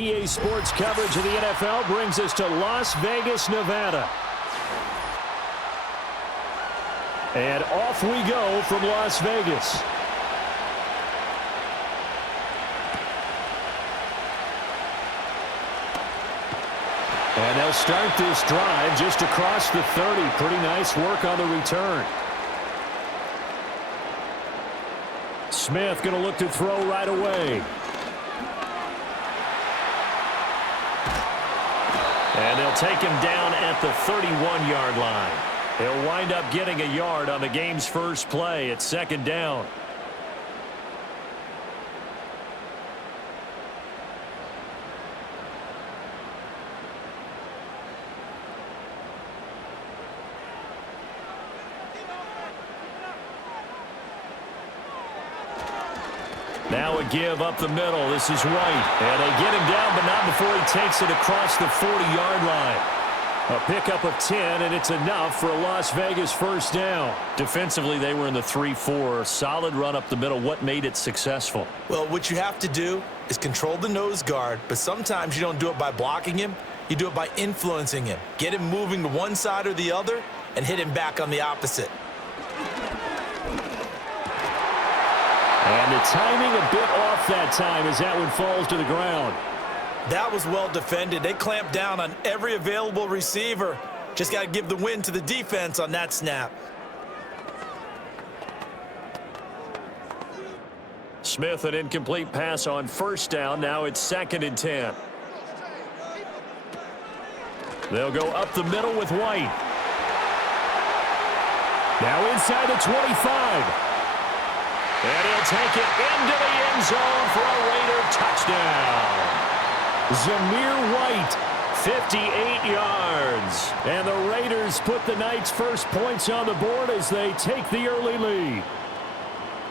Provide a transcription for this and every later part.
EA Sports coverage of the NFL brings us to Las Vegas, Nevada. And off we go from Las Vegas. And they'll start this drive just across the 30. Pretty nice work on the return. Smith going to look to throw right away. And they'll take him down at the 31-yard line. He'll wind up getting a yard on the game's first play at second down. Now a give up the middle. This is White. And they get him down, but not before he takes it across the 40-yard line. A pickup of 10, and it's enough for a Las Vegas first down. Defensively, they were in the 3-4. Solid run up the middle. What made it successful? Well, what you have to do is control the nose guard, but sometimes you don't do it by blocking him. You do it by influencing him. Get him moving to one side or the other and hit him back on the opposite. And the timing a bit off that time as that one falls to the ground. That was well defended. They clamped down on every available receiver. Just got to give the win to the defense on that snap. Smith, an incomplete pass on first down. Now it's 2nd and 10. They'll go up the middle with White. Now inside the 25. And he'll take it into the end zone for a Raider touchdown. Zamir White, 58 yards. And the Raiders put the Knights' first points on the board as they take the early lead.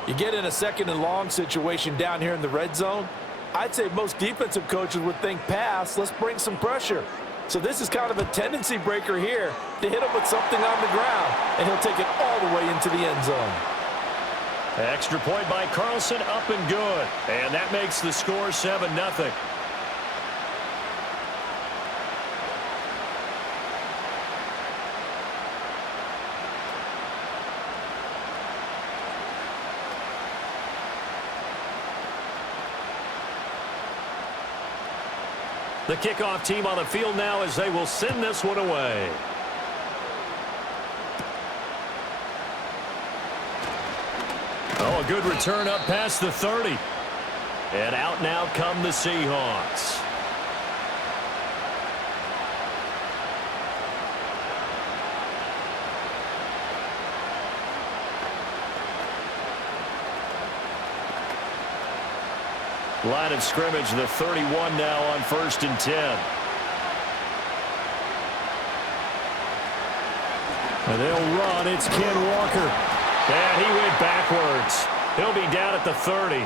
You get in a 2nd and long situation down here in the red zone. I'd say most defensive coaches would think pass, let's bring some pressure. So this is kind of a tendency breaker here to hit him with something on the ground, and he'll take it all the way into the end zone. Extra point by Carlson, up and good. And that makes the score 7-0. The kickoff team on the field now as they will send this one away. Oh, a good return up past the 30. And out now come the Seahawks. Line of scrimmage, the 31 now on 1st and 10. And they'll run. It's Ken Walker. And he went backwards. He'll be down at the 30.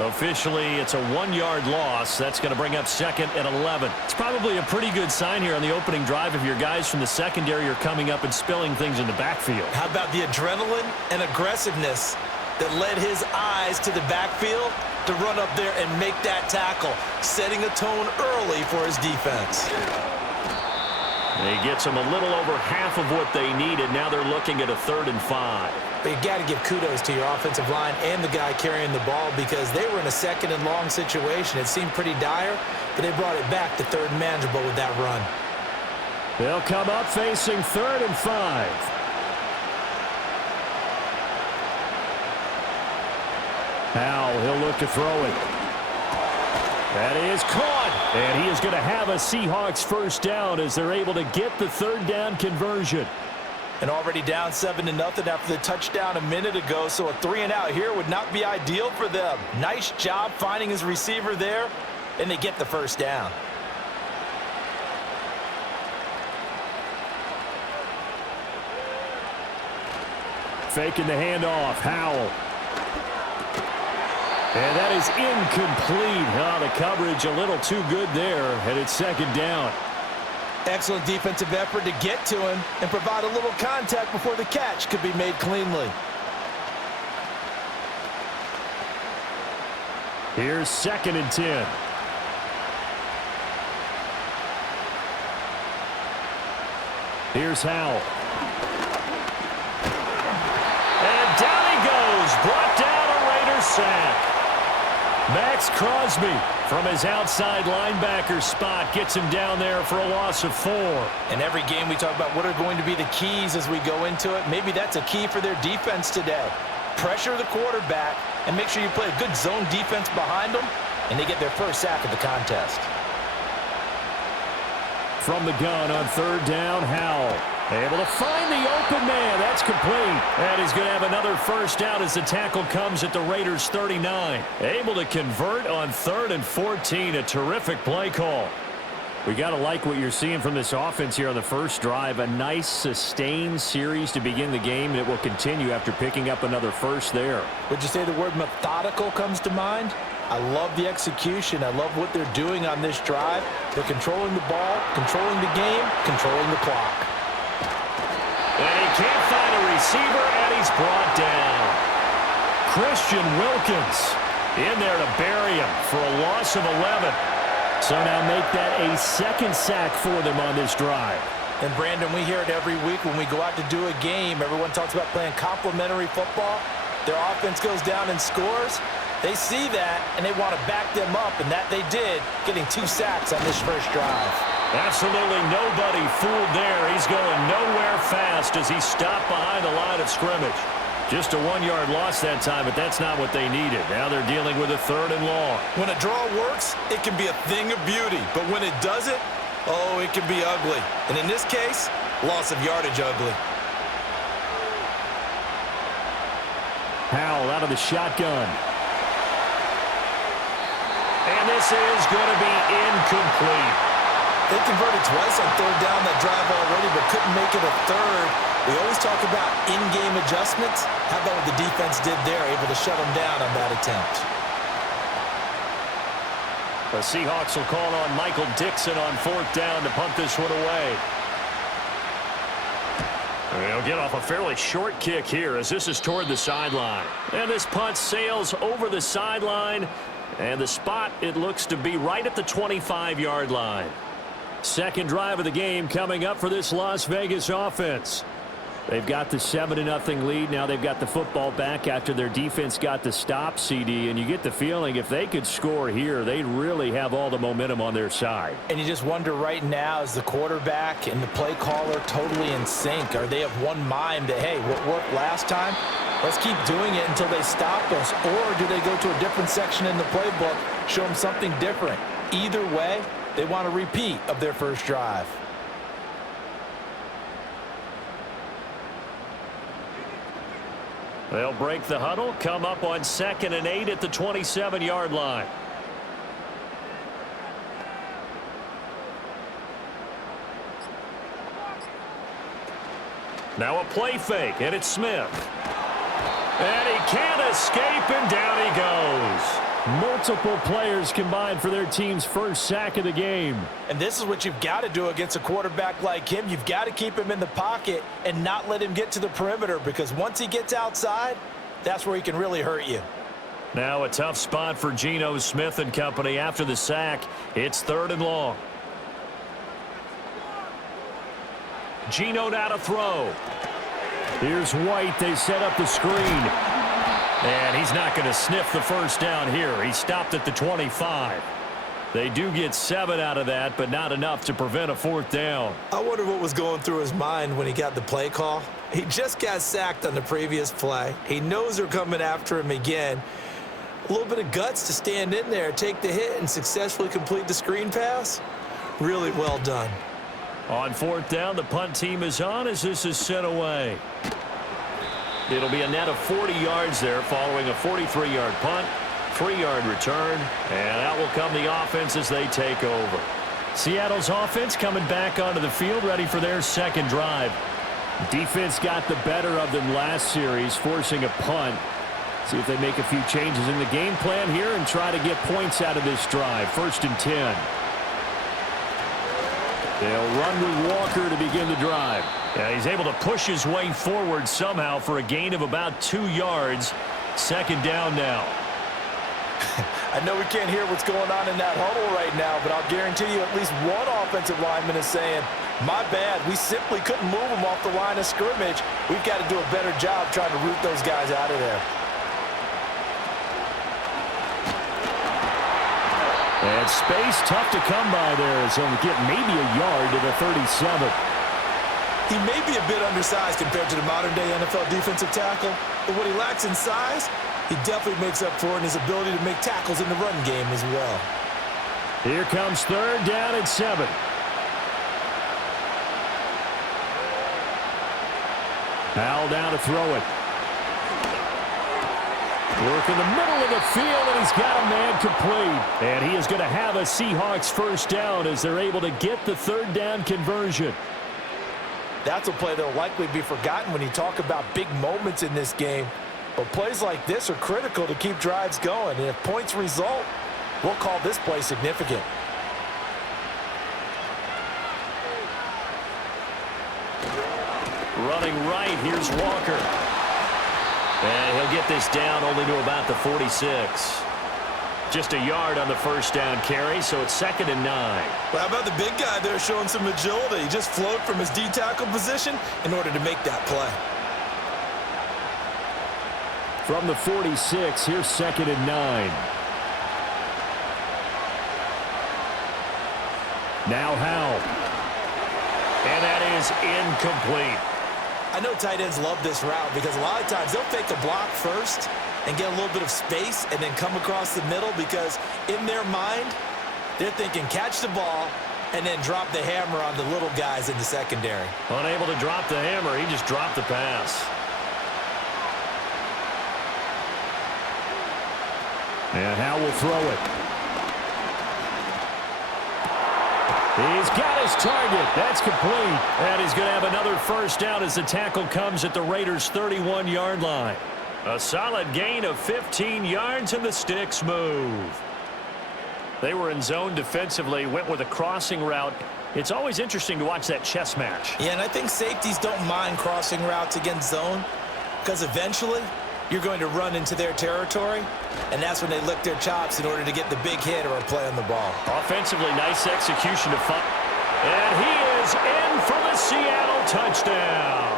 Officially, it's a 1-yard loss. That's going to bring up 2nd and 11. It's probably a pretty good sign here on the opening drive if your guys from the secondary are coming up and spilling things in the backfield. How about the adrenaline and aggressiveness that led his eyes to the backfield to run up there and make that tackle, setting a tone early for his defense. He gets them a little over half of what they needed. Now they're looking at a 3rd and 5. But you got to give kudos to your offensive line and the guy carrying the ball because they were in a 2nd and long situation. It seemed pretty dire, but they brought it back to 3rd and manageable with that run. They'll come up facing 3rd and 5. Now he'll look to throw it. That is caught. And he is going to have a Seahawks first down as they're able to get the 3rd down conversion. And already down 7-0 after the touchdown a minute ago, so a 3-and-out here would not be ideal for them. Nice job finding his receiver there, and they get the first down. Faking the handoff. Howell. And that is incomplete. Oh, the coverage a little too good there, and it's 2nd down. Excellent defensive effort to get to him and provide a little contact before the catch could be made cleanly. Here's 2nd and 10. Here's Howell. And down he goes. Brought down a Raiders sack. Max Crosby from his outside linebacker spot gets him down there for a loss of 4. In every game we talk about what are going to be the keys as we go into it. Maybe that's a key for their defense today. Pressure the quarterback and make sure you play a good zone defense behind them, and they get their first sack of the contest. From the gun on 3rd down, Howell. Able to find the open man. That's complete. And he's going to have another first down as the tackle comes at the Raiders' 39. Able to convert on 3rd and 14. A terrific play call. We got to like what you're seeing from this offense here on the first drive. A nice, sustained series to begin the game, and it will continue after picking up another first there. Would you say the word methodical comes to mind? I love the execution. I love what they're doing on this drive. They're controlling the ball, controlling the game, controlling the clock. And he can't find a receiver, and he's brought down. Christian Wilkins in there to bury him for a loss of 11. So now make that a second sack for them on this drive. And, Brandon, we hear it every week when we go out to do a game. Everyone talks about playing complementary football. Their offense goes down and scores. They see that, and they want to back them up, and that they did, getting 2 sacks on this first drive. Absolutely nobody fooled there. He's going nowhere fast as he stopped behind the line of scrimmage. Just a 1-yard loss that time, but that's not what they needed. Now they're dealing with a 3rd and long. When a draw works, it can be a thing of beauty. But when it doesn't, oh, it can be ugly. And in this case, loss of yardage ugly. Howell out of the shotgun. And this is going to be incomplete. They converted twice on 3rd down that drive already, but couldn't make it a 3rd. We always talk about in-game adjustments. How about what the defense did there, able to shut them down on that attempt? The Seahawks will call on Michael Dixon on 4th down to punt this one away. They'll get off a fairly short kick here as this is toward the sideline. And this punt sails over the sideline. And the spot, it looks to be right at the 25-yard line. Second drive of the game coming up for this Las Vegas offense. They've got the 7-0 lead. Now they've got the football back after their defense got the stop, CD. And you get the feeling if they could score here, they'd really have all the momentum on their side. And you just wonder right now, is the quarterback and the play caller totally in sync? Are they of one mind that, hey, what worked last time? Let's keep doing it until they stop us. Or do they go to a different section in the playbook, show them something different? Either way, they want a repeat of their first drive. They'll break the huddle, come up on 2nd and 8 at the 27-yard line. Now a play fake, and it's Smith. And he can't escape, and down he goes. Multiple players combined for their team's first sack of the game. And this is what you've got to do against a quarterback like him. You've got to keep him in the pocket and not let him get to the perimeter, because once he gets outside, that's where he can really hurt you. Now a tough spot for Geno Smith and company after the sack. It's 3rd and long. Geno now to throw. Here's White. They set up the screen. And he's not going to sniff the first down here. He stopped at the 25. They do get 7 out of that, but not enough to prevent a 4th down. I wonder what was going through his mind when he got the play call. He just got sacked on the previous play. He knows they're coming after him again. A little bit of guts to stand in there, take the hit, and successfully complete the screen pass. Really well done. On 4th down, the punt team is on as this is sent away. It'll be a net of 40 yards there following a 43-yard punt, 3-yard return, and out will come the offense as they take over. Seattle's offense coming back onto the field, ready for their second drive. Defense got the better of them last series, forcing a punt. See if they make a few changes in the game plan here and try to get points out of this drive. 1st and 10. They'll run with Walker to begin the drive. Yeah, he's able to push his way forward somehow for a gain of about 2 yards. 2nd down now. I know we can't hear what's going on in that huddle right now, but I'll guarantee you at least one offensive lineman is saying, my bad, we simply couldn't move them off the line of scrimmage. We've got to do a better job trying to root those guys out of there. And space tough to come by there as he'll get maybe a yard to the 37. He may be a bit undersized compared to the modern-day NFL defensive tackle, but what he lacks in size, he definitely makes up for in his ability to make tackles in the run game as well. Here comes third down and 7. Powell down to throw it. Work in the middle of the field, and he's got a man complete. And he is going to have a Seahawks first down as they're able to get the third down conversion. That's a play that will likely be forgotten when you talk about big moments in this game. But plays like this are critical to keep drives going. And if points result, we'll call this play significant. Running right, here's Walker. And he'll get this down only to about the 46. Just a yard on the first down carry, so it's 2nd and 9. Well, how about the big guy there showing some agility? He just flowed from his D-tackle position in order to make that play. From the 46, here's 2nd and 9. Now Howell. And that is incomplete. I know tight ends love this route because a lot of times they'll fake a block first and get a little bit of space and then come across the middle because in their mind, they're thinking catch the ball and then drop the hammer on the little guys in the secondary. Unable to drop the hammer, he just dropped the pass. And Howell will throw it. He's got his target. That's complete. And he's going to have another first down as the tackle comes at the Raiders' 31-yard line. A solid gain of 15 yards, and the sticks move. They were in zone defensively, went with a crossing route. It's always interesting to watch that chess match. Yeah, and I think safeties don't mind crossing routes against zone because eventually you're going to run into their territory, and that's when they lick their chops in order to get the big hit or a play on the ball. Offensively, nice execution to find. And he is in for the Seattle touchdown.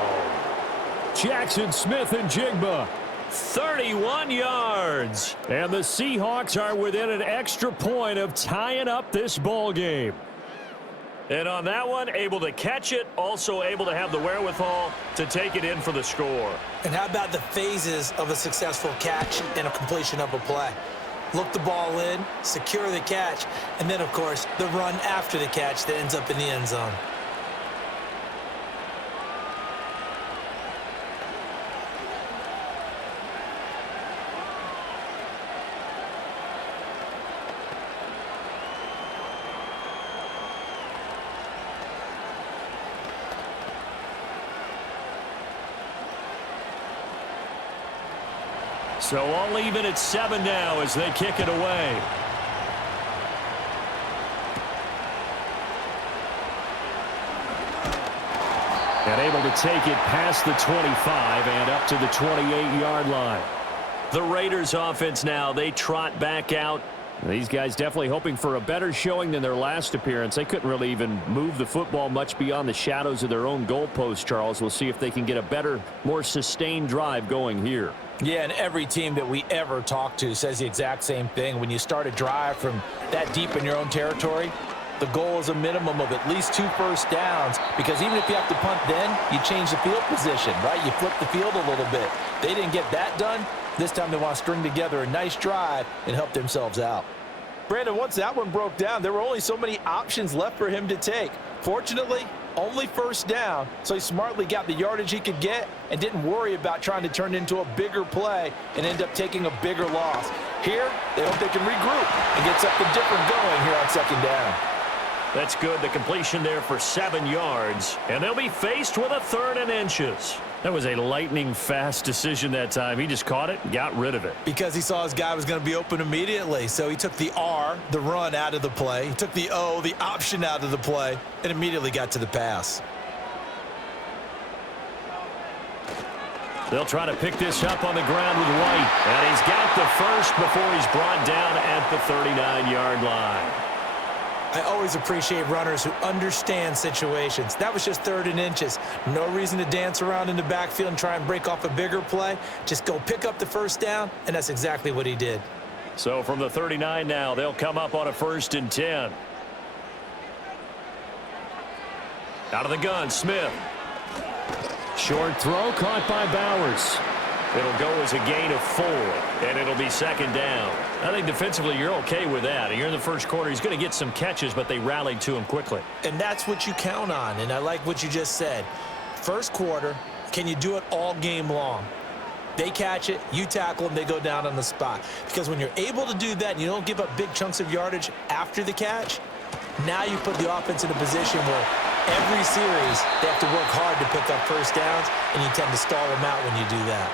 Jackson Smith and Jigba, 31 yards. And the Seahawks are within an extra point of tying up this ball game. And on that one, able to catch it, also able to have the wherewithal to take it in for the score. And how about the phases of a successful catch and a completion of a play? Look the ball in, secure the catch, and then, of course, the run after the catch that ends up in the end zone. So all even at 7 now as they kick it away. And able to take it past the 25 and up to the 28-yard line. The Raiders offense now, they trot back out. These guys definitely hoping for a better showing than their last appearance. They couldn't really even move the football much beyond the shadows of their own goalpost, Charles. We'll see if they can get a better, more sustained drive going here. Yeah, and every team that we ever talk to says the exact same thing. When you start a drive from that deep in your own territory, the goal is a minimum of at least 2 first downs, because even if you have to punt then, you change the field position, right? You flip the field a little bit. They didn't get that done. This time they want to string together a nice drive and help themselves out. Brandon, once that one broke down, there were only so many options left for him to take. Fortunately, only first down, so he smartly got the yardage he could get and didn't worry about trying to turn it into a bigger play and end up taking a bigger loss. Here, they hope they can regroup and get something different going here on 2nd down. That's good. The completion there for 7 yards. And they'll be faced with a 3rd and inches. That was a lightning-fast decision that time. He just caught it and got rid of it. Because he saw his guy was going to be open immediately. So he took the R, the run, out of the play. He took the O, the option, out of the play, and immediately got to the pass. They'll try to pick this up on the ground with White. And he's got the first before he's brought down at the 39-yard line. I always appreciate runners who understand situations. That was just 3rd and inches. No reason to dance around in the backfield and try and break off a bigger play. Just go pick up the first down, and that's exactly what he did. So from the 39 now, they'll come up on a 1st and 10. Out of the gun, Smith. Short throw caught by Bowers. It'll go as a gain of 4, and it'll be 2nd down. I think defensively you're okay with that. You're in the first quarter. He's going to get some catches, but they rallied to him quickly. And that's what you count on, and I like what you just said. First quarter, can you do it all game long? They catch it, you tackle them, they go down on the spot. Because when you're able to do that and you don't give up big chunks of yardage after the catch, now you put the offense in a position where every series they have to work hard to pick up first downs, and you tend to stall them out when you do that.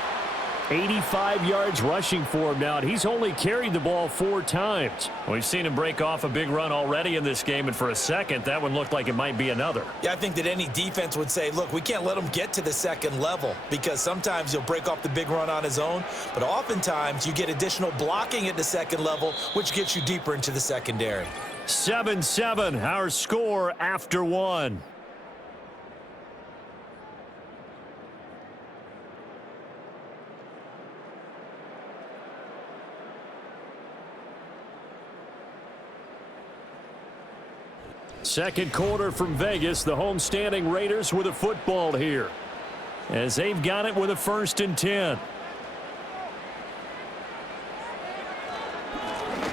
85 yards rushing for him now, and he's only carried the ball 4 times. We've seen him break off a big run already in this game, and for a second, that one looked like it might be another. Yeah, I think that any defense would say, look, we can't let him get to the 2nd level, because sometimes he'll break off the big run on his own, but oftentimes you get additional blocking at the 2nd level, which gets you deeper into the secondary. 7-7, our score after 1. Second quarter from Vegas. The homestanding Raiders with a football here, as they've got it with a 1st and 10.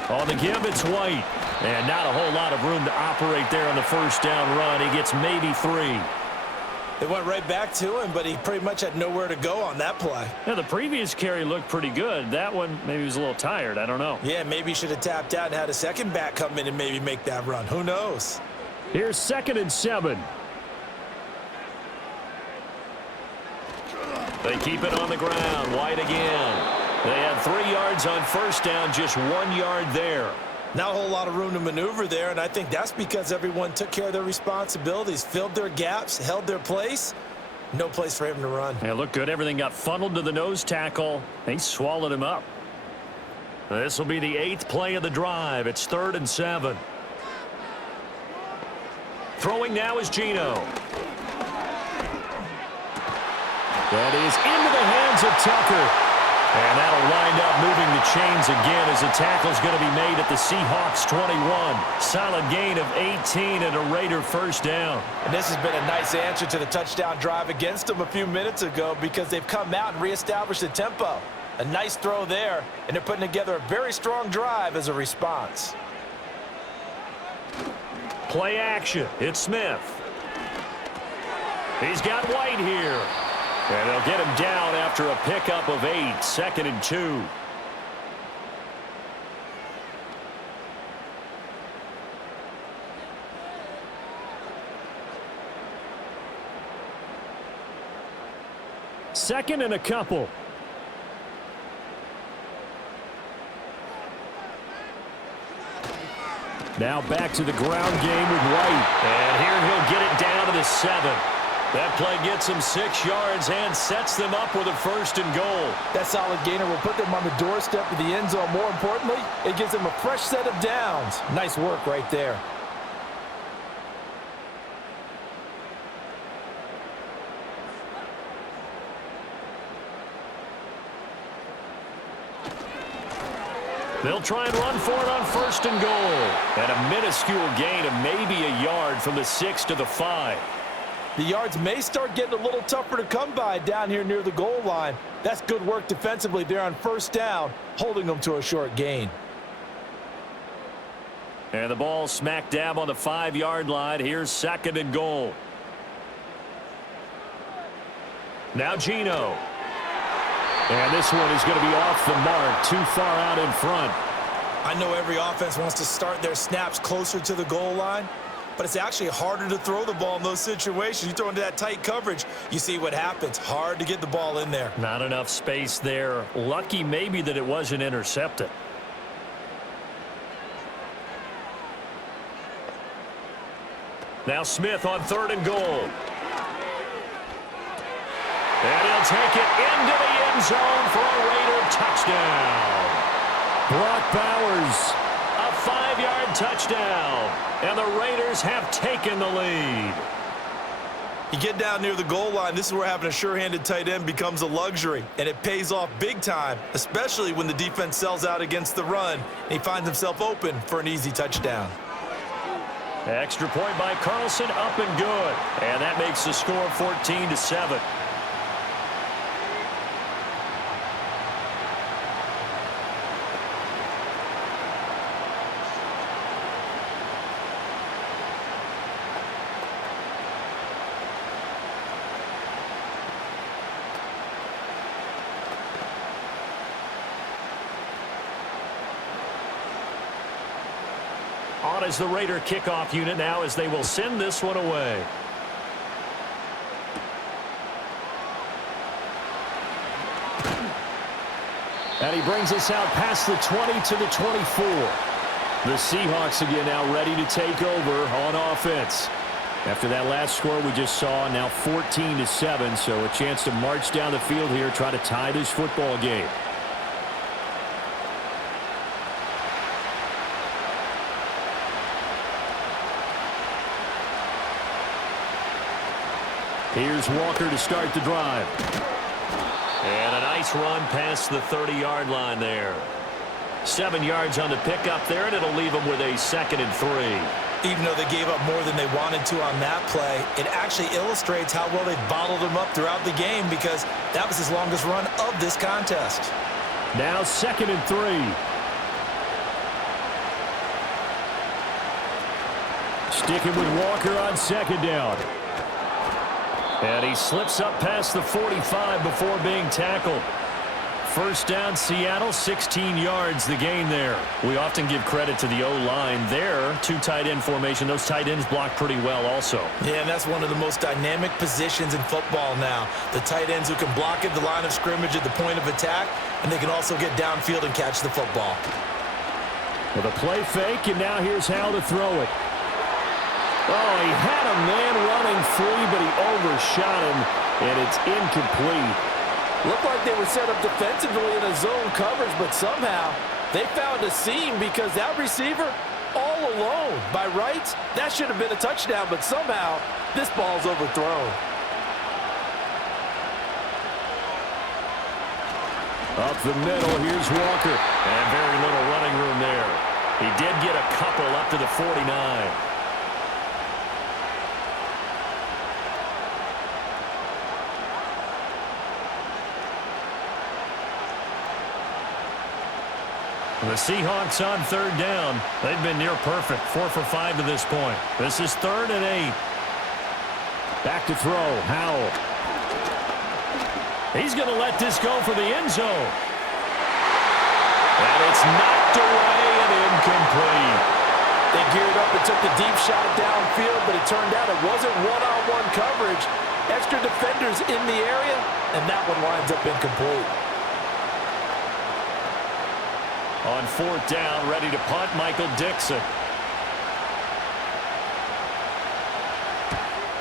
On the give, it's White. And not a whole lot of room to operate there on the 1st down run. He gets maybe 3. They went right back to him, but he pretty much had nowhere to go on that play. Now, the previous carry looked pretty good. That one, maybe he was a little tired. I don't know. Yeah, maybe he should have tapped out and had a second back come in and maybe make that run. Who knows? Here's 2nd and 7. They keep it on the ground. White again. They had 3 yards on 1st down, just 1 yard there. Not a whole lot of room to maneuver there, and I think that's because everyone took care of their responsibilities, filled their gaps, held their place. No place for him to run. Yeah, looked good. Everything got funneled to the nose tackle. They swallowed him up. This will be the 8th play of the drive. It's 3rd and 7. Throwing now is Geno. That is into the hands of Tucker. And that'll wind up moving the chains again as the tackle's going to be made at the Seahawks 21. Solid gain of 18 and a Raider 1st down. And this has been a nice answer to the touchdown drive against them a few minutes ago, because they've come out and reestablished the tempo. A nice throw there, and they're putting together a very strong drive as a response. Play action. It's Smith. He's got White here. And they'll get him down after a pickup of 8, 2nd and 2. Second and a couple. Now back to the ground game with White. And here he'll get it down to the 7. That play gets him 6 yards and sets them up with a 1st and goal. That solid gainer will put them on the doorstep of the end zone. More importantly, it gives them a fresh set of downs. Nice work right there. They'll try and run for it on 1st and goal. And a minuscule gain of maybe a yard from the 6 to the 5. The yards may start getting a little tougher to come by down here near the goal line. That's good work defensively there on 1st down, holding them to a short gain. And the ball smack dab on the 5-yard line. Here's 2nd and goal. Now Geno. And this one is going to be off the mark, too far out in front. I know every offense wants to start their snaps closer to the goal line, but it's actually harder to throw the ball in those situations. You throw into that tight coverage, you see what happens. Hard to get the ball in there. Not enough space there. Lucky maybe that it wasn't intercepted. Now Smith on 3rd and goal. And he'll take it into the end zone for a Raider touchdown. Brock Bowers, a 5-yard touchdown. And the Raiders have taken the lead. You get down near the goal line, this is where having a sure-handed tight end becomes a luxury, and it pays off big time, especially when the defense sells out against the run, and he finds himself open for an easy touchdown. Extra point by Carlson, up and good. And that makes the score 14-7. On is the Raider kickoff unit now as they will send this one away. And he brings us out past the 20 to the 24. The Seahawks again now ready to take over on offense. After that last score we just saw, now 14-7, so a chance to march down the field here, try to tie this football game. Here's Walker to start the drive. And a nice run past the 30-yard line there. 7 yards on the pickup there, and it'll leave them with a 2nd and 3. Even though they gave up more than they wanted to on that play, it actually illustrates how well they bottled them up throughout the game, because that was his longest run of this contest. Now 2nd and 3. Sticking with Walker on 2nd down. And he slips up past the 45 before being tackled. First down, Seattle, 16 yards the gain there. We often give credit to the O-line there. 2 tight end formation. Those tight ends block pretty well also. Yeah, and that's one of the most dynamic positions in football now. The tight ends who can block at the line of scrimmage at the point of attack, and they can also get downfield and catch the football. With a play fake, and now here's how to throw it. Oh, he had a man running free, but he overshot him, and it's incomplete. Looked like they were set up defensively in a zone coverage, but somehow they found a seam because that receiver all alone. By rights, that should have been a touchdown, but somehow this ball's overthrown. Up the middle, here's Walker. And very little running room there. He did get a couple up to the 49. The Seahawks on 3rd down. They've been near perfect. 4 for 5 to this point. This is 3rd and 8. Back to throw. Howell. He's going to let this go for the end zone. And it's knocked away and incomplete. They geared up and took the deep shot downfield, but it turned out it wasn't one-on-one coverage. Extra defenders in the area, and that one winds up incomplete. On 4th down, ready to punt, Michael Dixon.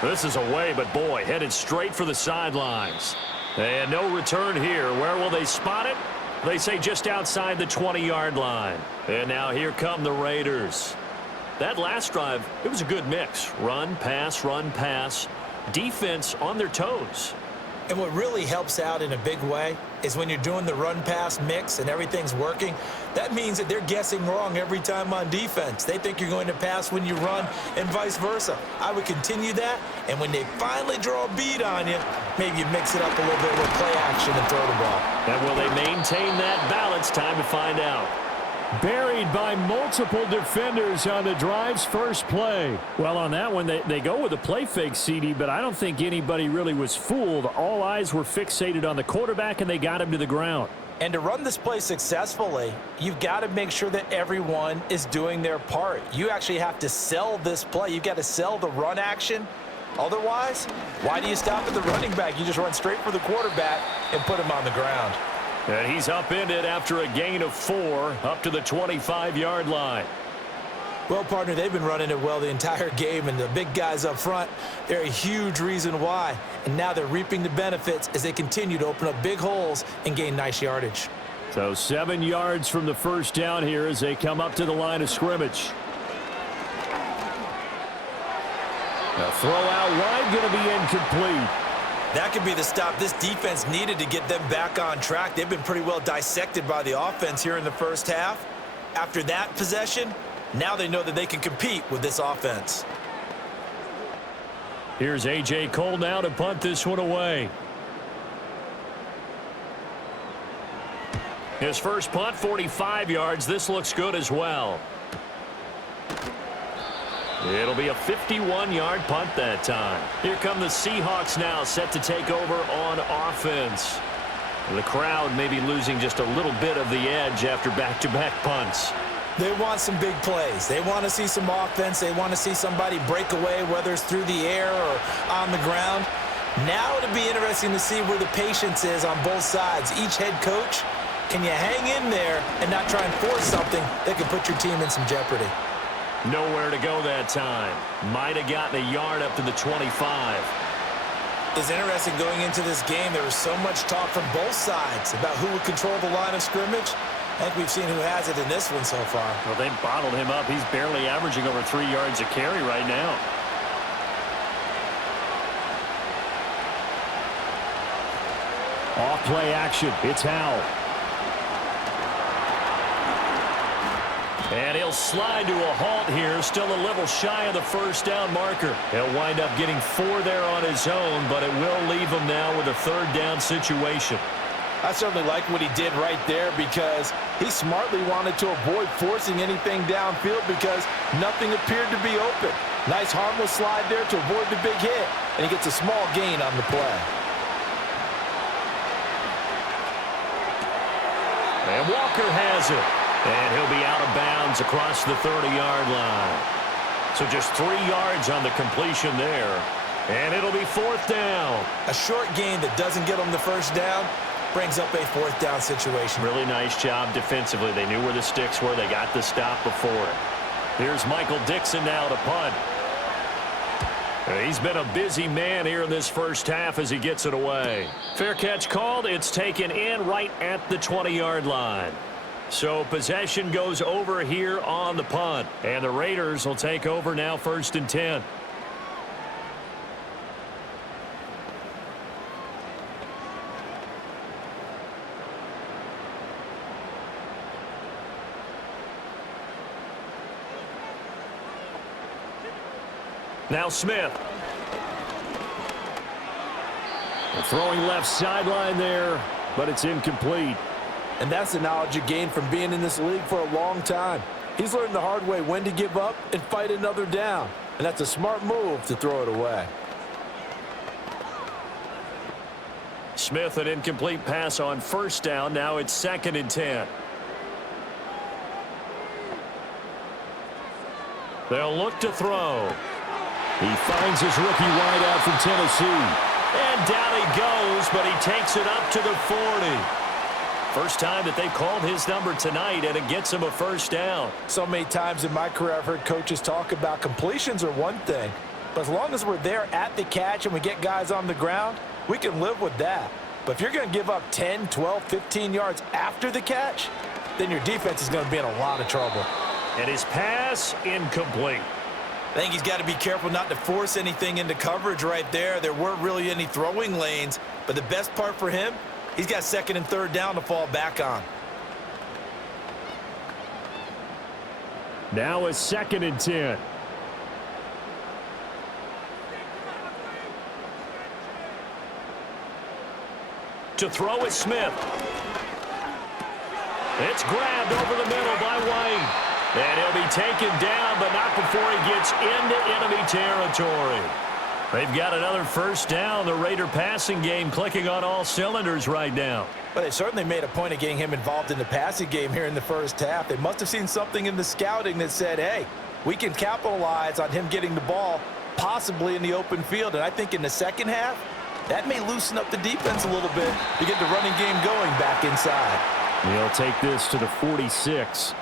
This is away, but boy, headed straight for the sidelines. And no return here. Where will they spot it? They say just outside the 20-yard line. And now here come the Raiders. That last drive, it was a good mix. Run, pass, defense on their toes. And what really helps out in a big way is when you're doing the run-pass mix and everything's working, that means that they're guessing wrong every time on defense. They think you're going to pass when you run and vice versa. I would continue that, and when they finally draw a bead on you, maybe you mix it up a little bit with play action and throw the ball. And will they maintain that balance? Time to find out. Buried by multiple defenders on the drive's first play. Well, on that one, they go with a play fake, CD, but I don't think anybody really was fooled. All eyes were fixated on the quarterback, and they got him to the ground. And to run this play successfully, you've got to make sure that everyone is doing their part. You actually have to sell this play. You've got to sell the run action. Otherwise, why do you stop at the running back? You just run straight for the quarterback and put him on the ground. And he's upended after a gain of 4 up to the 25-yard line. Well, partner, they've been running it well the entire game, and the big guys up front, they're a huge reason why. And now they're reaping the benefits as they continue to open up big holes and gain nice yardage. So 7 yards from the first down here as they come up to the line of scrimmage. The throw out wide going to be incomplete. That could be the stop this defense needed to get them back on track. They've been pretty well dissected by the offense here in the first half. After that possession, now they know that they can compete with this offense. Here's A.J. Cole now to punt this one away. His first punt, 45 yards. This looks good as well. It'll be a 51-yard punt that time. Here come the Seahawks now, set to take over on offense. The crowd may be losing just a little bit of the edge after back-to-back punts. They want some big plays. They want to see some offense. They want to see somebody break away, whether it's through the air or on the ground. Now it'll be interesting to see where the patience is on both sides. Each head coach, can you hang in there and not try and force something that could put your team in some jeopardy? Nowhere to go that time. Might have gotten a yard up to the 25. It's interesting going into this game. There was so much talk from both sides about who would control the line of scrimmage. I think we've seen who has it in this one so far. Well, they bottled him up. He's barely averaging over 3 yards a carry right now. Off play action. It's Howell. And he'll slide to a halt here. Still a little shy of the first down marker. He'll wind up getting 4 there on his own, but it will leave him now with a third down situation. I certainly like what he did right there because he smartly wanted to avoid forcing anything downfield because nothing appeared to be open. Nice harmless slide there to avoid the big hit, and he gets a small gain on the play. And Walker has it. And he'll be out of bounds across the 30-yard line. So just 3 yards on the completion there. And it'll be 4th down. A short gain that doesn't get him the first down brings up a 4th down situation. Really nice job defensively. They knew where the sticks were. They got the stop before it. Here's Michael Dixon now to punt. He's been a busy man here in this first half as he gets it away. Fair catch called. It's taken in right at the 20-yard line. So possession goes over here on the punt. And the Raiders will take over now 1st and 10. Now Smith. Throwing left sideline there, but it's incomplete. And that's the knowledge you gain from being in this league for a long time. He's learned the hard way when to give up and fight another down. And that's a smart move to throw it away. Smith, an incomplete pass on 1st down. Now it's 2nd and 10. They'll look to throw. He finds his rookie wideout from Tennessee. And down he goes, but he takes it up to the 40. First time that they've called his number tonight, and it gets him a 1st down. So many times in my career I've heard coaches talk about completions are one thing, but as long as we're there at the catch and we get guys on the ground, we can live with that. But if you're going to give up 10, 12, 15 yards after the catch, then your defense is going to be in a lot of trouble. And his pass incomplete. I think he's got to be careful not to force anything into coverage right there. There weren't really any throwing lanes, but the best part for him, he's got 2nd and 3rd down to fall back on. Now it's 2nd and 10. To throw is Smith. It's grabbed over the middle by White. And he'll be taken down, but not before he gets into enemy territory. They've got another 1st down. The Raider passing game clicking on all cylinders right now. But they certainly made a point of getting him involved in the passing game here in the first half. They must have seen something in the scouting that said, hey, we can capitalize on him getting the ball possibly in the open field. And I think in the second half, that may loosen up the defense a little bit to get the running game going back inside. He'll take this to the 46.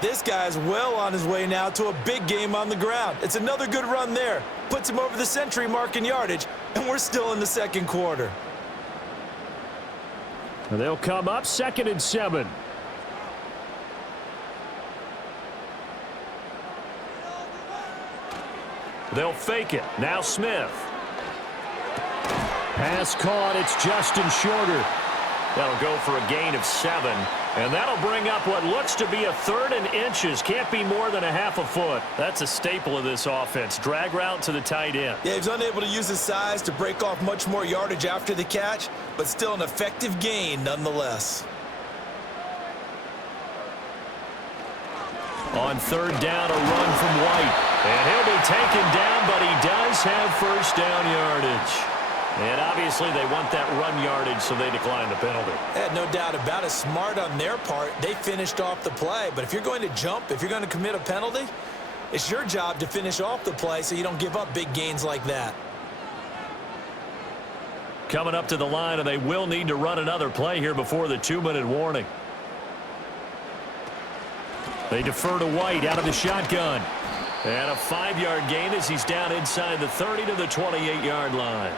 This guy's well on his way now to a big game on the ground. It's another good run there. Puts him over the century mark in yardage, and we're still in the second quarter. They'll come up 2nd and 7. They'll fake it. Now Smith. Pass caught. It's Justin Shorter. That'll go for a gain of 7. And that'll bring up what looks to be a 3rd and inches. Can't be more than a half a foot. That's a staple of this offense. Drag route to the tight end. Yeah, he's unable to use his size to break off much more yardage after the catch, but still an effective gain nonetheless. On 3rd down, a run from White. And he'll be taken down, but he does have first down yardage. And obviously they want that run yardage, so they decline the penalty. No doubt about it. Smart on their part. They finished off the play. But if you're going to jump, if you're going to commit a penalty, it's your job to finish off the play so you don't give up big gains like that. Coming up to the line, and they will need to run another play here before the 2-minute warning. They defer to White out of the shotgun. And a 5-yard gain as he's down inside the 30 to the 28-yard line.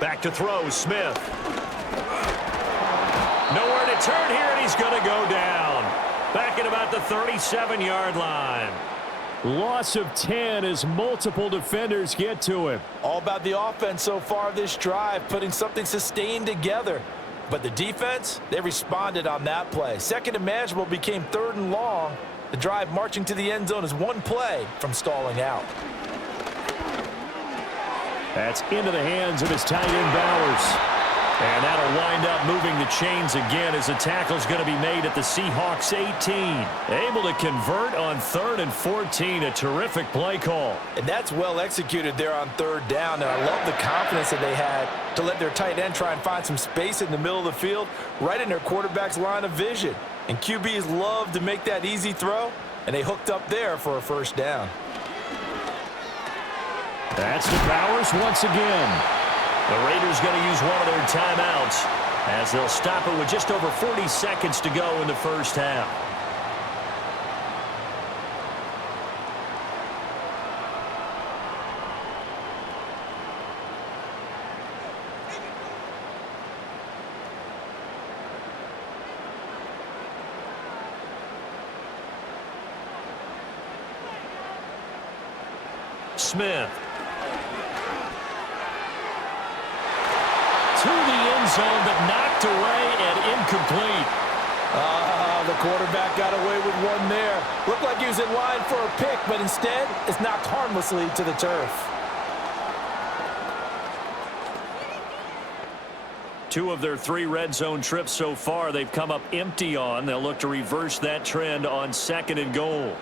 Back to throw, Smith. Nowhere to turn here, and he's going to go down. Back at about the 37-yard line. Loss of 10 as multiple defenders get to him. All about the offense so far this drive, putting something sustained together. But the defense, they responded on that play. 2nd and manageable became 3rd and long. The drive marching to the end zone is one play from stalling out. That's into the hands of his tight end, Bowers. And that'll wind up moving the chains again as the tackle's going to be made at the Seahawks 18. Able to convert on 3rd and 14. A terrific play call. And that's well executed there on 3rd down. And I love the confidence that they had to let their tight end try and find some space in the middle of the field, right in their quarterback's line of vision. And QBs love to make that easy throw, and they hooked up there for a first down. That's to Bowers once again. The Raiders going to use one of their timeouts as they'll stop it with just over 40 seconds to go in the first half. Smith. To the end zone, but knocked away and incomplete. The quarterback got away with one there. Looked like he was in line for a pick, but instead, it's knocked harmlessly to the turf. 2 of their 3 red zone trips so far, they've come up empty on. They'll look to reverse that trend on 2nd and goal.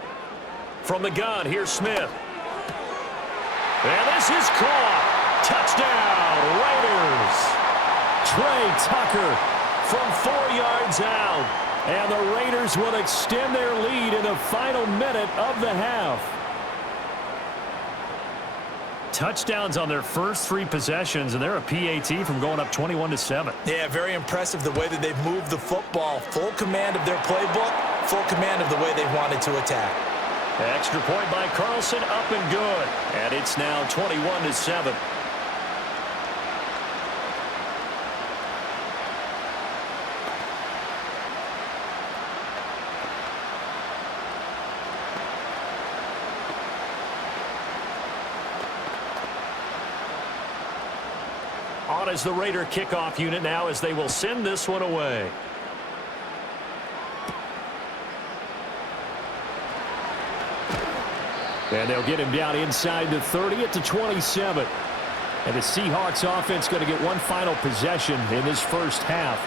From the gun, here's Smith. And this is caught. Touchdown, Raiders. Trey Tucker from 4 yards out. And the Raiders will extend their lead in the final minute of the half. Touchdowns on their first 3 possessions, and they're a PAT from going up 21-7. Yeah, very impressive the way that they've moved the football. Full command of their playbook, full command of the way they wanted to attack. Extra point by Carlson, up and good. And it's now 21-7. On as the Raider kickoff unit now as they will send this one away. And they'll get him down inside the 30 at the 27. And the Seahawks offense going to get one final possession in this first half.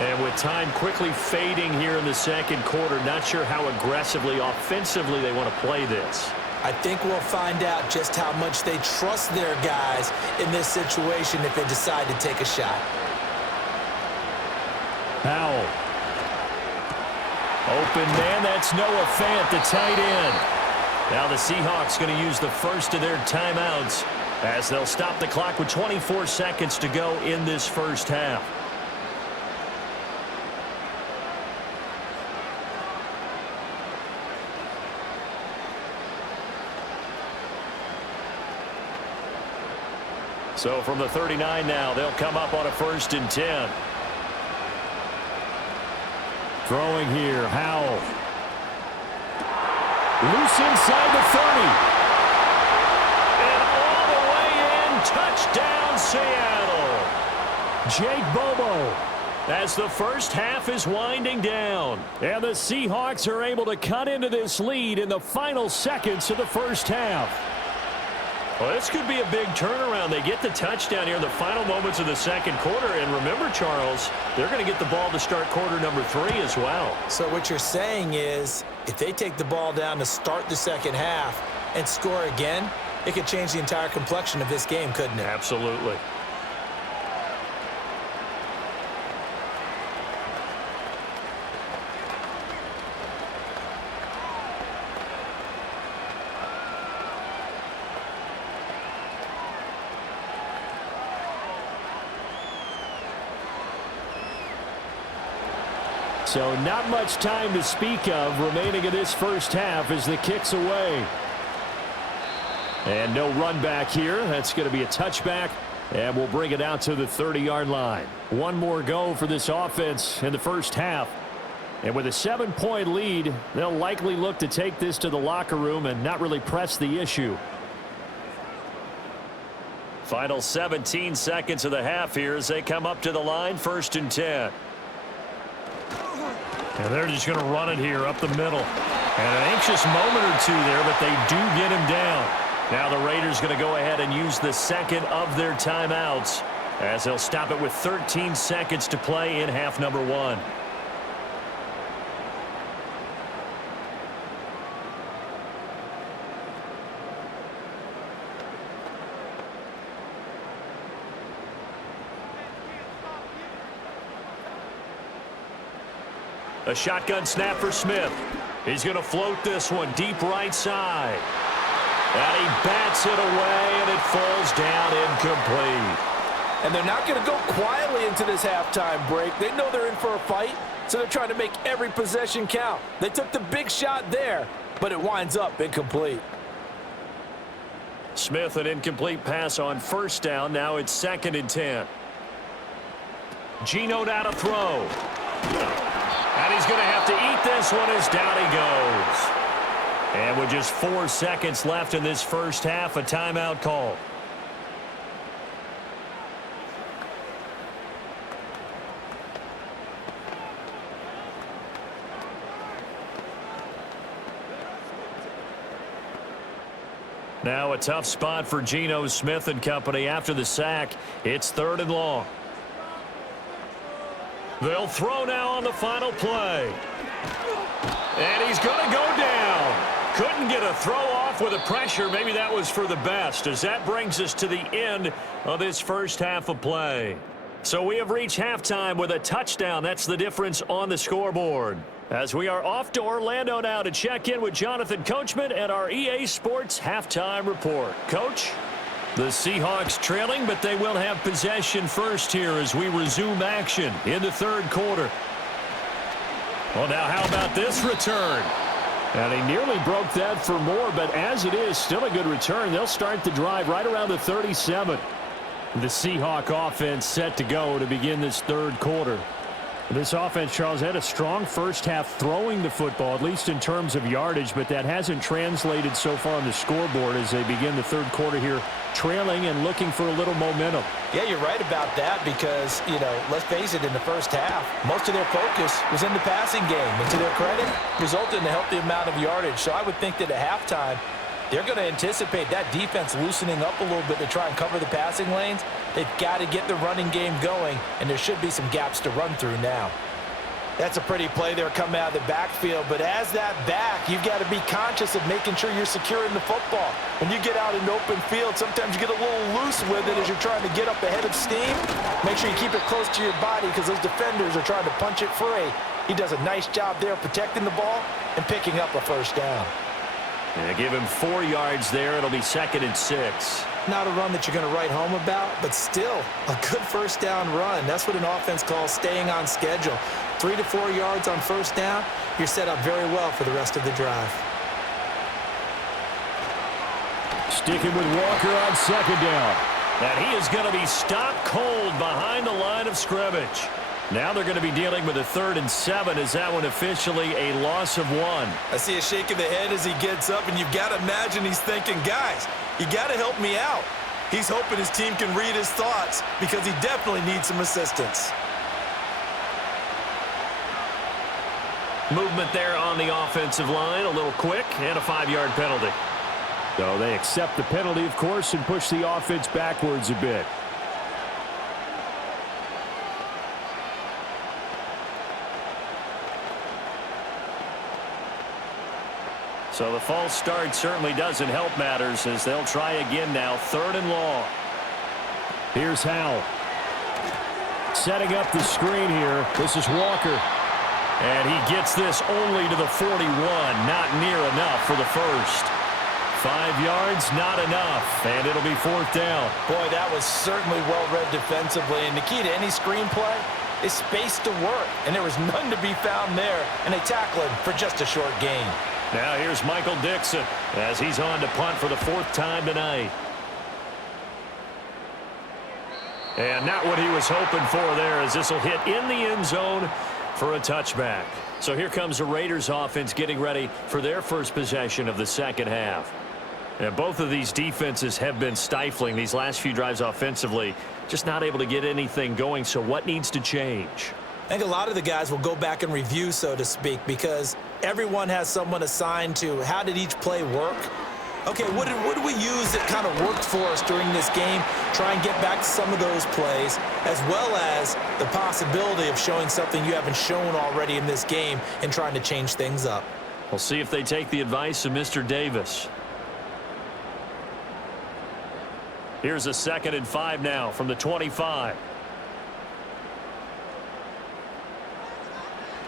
And with time quickly fading here in the second quarter, not sure how aggressively, offensively they want to play this. I think we'll find out just how much they trust their guys in this situation if they decide to take a shot. Powell. Open man, that's Noah Fant, the tight end. Now the Seahawks going to use the first of their timeouts as they'll stop the clock with 24 seconds to go in this first half. So from the 39 now, they'll come up on a 1st and 10. Throwing here, Howell. Loose inside the 30. And all the way in, touchdown Seattle. Jake Bobo as the first half is winding down. And the Seahawks are able to cut into this lead in the final seconds of the first half. Well, this could be a big turnaround. They get the touchdown here in the final moments of the second quarter. And remember, Charles, they're going to get the ball to start quarter number 3 as well. So what you're saying is if they take the ball down to start the second half and score again, it could change the entire complexion of this game, couldn't it? Absolutely. So not much time to speak of remaining in this first half as the kick's away. And no run back here. That's going to be a touchback. And we'll bring it out to the 30-yard line. One more go for this offense in the first half. And with a 7-point lead, they'll likely look to take this to the locker room and not really press the issue. Final 17 seconds of the half here as they come up to the line, 1st and 10. And they're just going to run it here up the middle. And an anxious moment or two there, but they do get him down. Now the Raiders going to go ahead and use the second of their timeouts as they'll stop it with 13 seconds to play in half number 1. A shotgun snap for Smith. He's going to float this one deep right side. And he bats it away, and it falls down incomplete. And they're not going to go quietly into this halftime break. They know they're in for a fight, so they're trying to make every possession count. They took the big shot there, but it winds up incomplete. Smith, an incomplete pass on 1st down. Now it's 2nd and 10. Geno now to throw. And he's going to have to eat this one as down he goes. And with just 4 seconds left in this first half, a timeout call. Now a tough spot for Geno Smith and company after the sack. It's 3rd and long. They'll throw now on the final play. And he's going to go down. Couldn't get a throw off with the pressure. Maybe that was for the best, as that brings us to the end of this first half of play. So we have reached halftime with a touchdown. That's the difference on the scoreboard. As we are off to Orlando now to check in with Jonathan Coachman and our EA Sports halftime report. Coach? The Seahawks trailing, but they will have possession first here as we resume action in the 3rd quarter. Well, now how about this return? And he nearly broke that for more, but as it is, still a good return. They'll start the drive right around the 37. The Seahawk offense set to go to begin this 3rd quarter. This offense, Charles, had a strong first half throwing the football, at least in terms of yardage, but that hasn't translated so far on the scoreboard as they begin the 3rd quarter here, trailing and looking for a little momentum. Yeah, you're right about that because, let's face it, in the first half, most of their focus was in the passing game. And to their credit, resulted in a healthy amount of yardage. So I would think that at halftime, They're going to anticipate that defense loosening up a little bit to try and cover the passing lanes. They've got to get the running game going, and there should be some gaps to run through now. That's a pretty play there coming out of the backfield, but as that back, you've got to be conscious of making sure you're securing the football. When you get out in open field, sometimes you get a little loose with it as you're trying to get up ahead of steam. Make sure you keep it close to your body because those defenders are trying to punch it free. He does a nice job there protecting the ball and picking up a first down. And give him 4 yards there. It'll be 2nd and 6. Not a run that you're going to write home about, but still a good first down run. That's what an offense calls staying on schedule. 3 to 4 yards on first down, you're set up very well for the rest of the drive. Sticking with Walker on 2nd down. And he is going to be stopped cold behind the line of scrimmage. Now they're going to be dealing with a 3rd and 7. Is that one officially a loss of 1? I see a shake of the head as he gets up, and you've got to imagine he's thinking, guys, you got to help me out. He's hoping his team can read his thoughts because he definitely needs some assistance. Movement there on the offensive line, a little quick, and a 5-yard penalty. So they accept the penalty, of course, and push the offense backwards a bit. So the false start certainly doesn't help matters as they'll try again now, 3rd and long. Here's Howell. Setting up the screen here. This is Walker. And he gets this only to the 41. Not near enough for the first. 5 yards, not enough. And it'll be 4th down. Boy, that was certainly well-read defensively. And the key to any screenplay is space to work. And there was none to be found there. And they tackle him for just a short gain. Now here's Michael Dixon as he's on to punt for the 4th time tonight. And not what he was hoping for there as this will hit in the end zone for a touchback. So here comes the Raiders offense getting ready for their first possession of the second half. And both of these defenses have been stifling these last few drives offensively. Just not able to get anything going. So what needs to change? I think a lot of the guys will go back and review, so to speak, because everyone has someone assigned to how did each play work. Okay, what did we use that kind of worked for us during this game? Try and get back to some of those plays, as well as the possibility of showing something you haven't shown already in this game and trying to change things up. We'll see if they take the advice of Mr. Davis. Here's a 2nd and 5 now from the 25.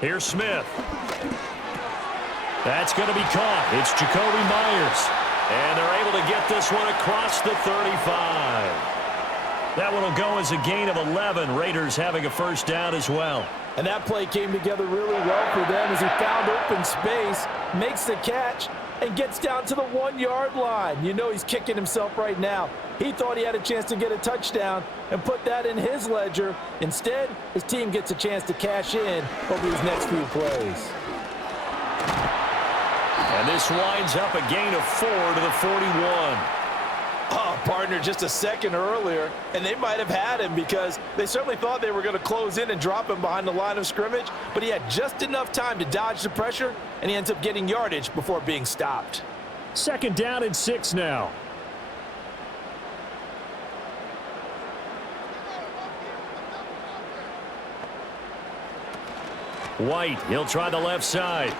Here's Smith. That's going to be caught. It's Jacoby Myers. And they're able to get this one across the 35. That one will go as a gain of 11. Raiders having a first down as well. And that play came together really well for them as he found open space, makes the catch, and gets down to the 1-yard line. You know he's kicking himself right now. He thought he had a chance to get a touchdown and put that in his ledger. Instead, his team gets a chance to cash in over these next few plays. And this winds up a gain of 4 to the 41. Oh, partner, just a second earlier, and they might have had him because they certainly thought they were going to close in and drop him behind the line of scrimmage, but he had just enough time to dodge the pressure, and he ends up getting yardage before being stopped. 2nd down and 6 now. White, he'll try the left side.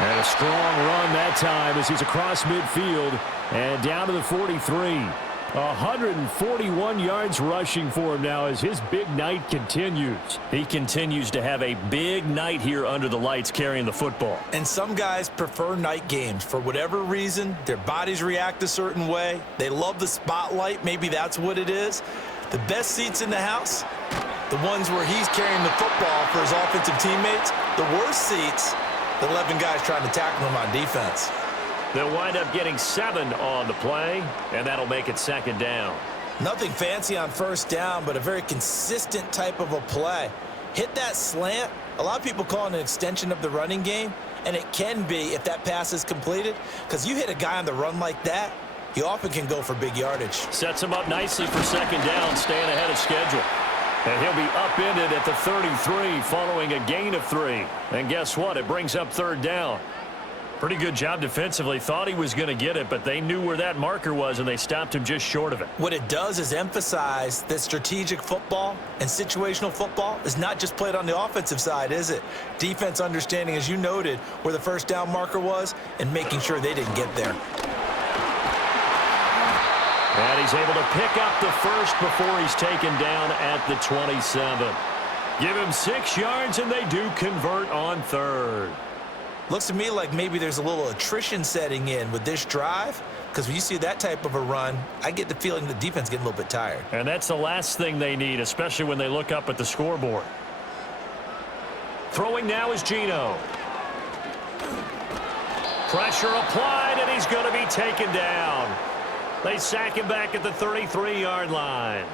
And a strong run that time as he's across midfield and down to the 43. 141 yards rushing for him now as his big night continues. He continues to have a big night here under the lights carrying the football. And some guys prefer night games. For whatever reason, their bodies react a certain way. They love the spotlight. Maybe that's what it is. The best seats in the house, the ones where he's carrying the football for his offensive teammates. The worst seats, the 11 guys trying to tackle him on defense. They'll wind up getting 7 on the play, and that'll make it 2nd down. Nothing fancy on first down, but a very consistent type of a play. Hit that slant. A lot of people call it an extension of the running game, and it can be if that pass is completed, because you hit a guy on the run like that, you often can go for big yardage. Sets him up nicely for 2nd down, staying ahead of schedule. And he'll be upended at the 33 following a gain of 3. And guess what? It brings up 3rd down. Pretty good job defensively. Thought he was going to get it, but they knew where that marker was, and they stopped him just short of it. What it does is emphasize that strategic football and situational football is not just played on the offensive side, is it? Defense understanding, as you noted, where the first down marker was and making sure they didn't get there. And he's able to pick up the first before he's taken down at the 27. Give him 6 yards, and they do convert on third. Looks to me like maybe there's a little attrition setting in with this drive, because when you see that type of a run, I get the feeling the defense getting a little bit tired. And that's the last thing they need, especially when they look up at the scoreboard. Throwing now is Geno. Pressure applied, and he's going to be taken down. They sack him back at the 33-yard line.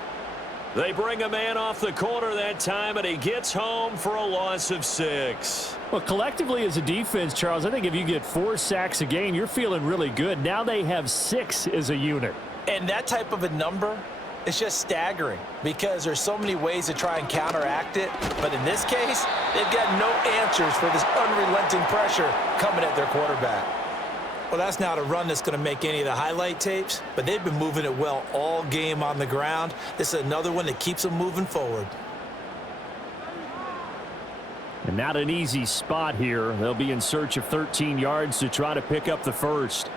They bring a man off the corner that time, and he gets home for a loss of 6. Well, collectively as a defense, Charles, I think if you get 4 sacks a game, you're feeling really good. Now they have 6 as a unit. And that type of a number is just staggering because there's so many ways to try and counteract it. But in this case, they've got no answers for this unrelenting pressure coming at their quarterback. Well, that's not a run that's going to make any of the highlight tapes, but they've been moving it well all game on the ground. This is another one that keeps them moving forward. And not an easy spot here. They'll be in search of 13 yards to try to pick up the first.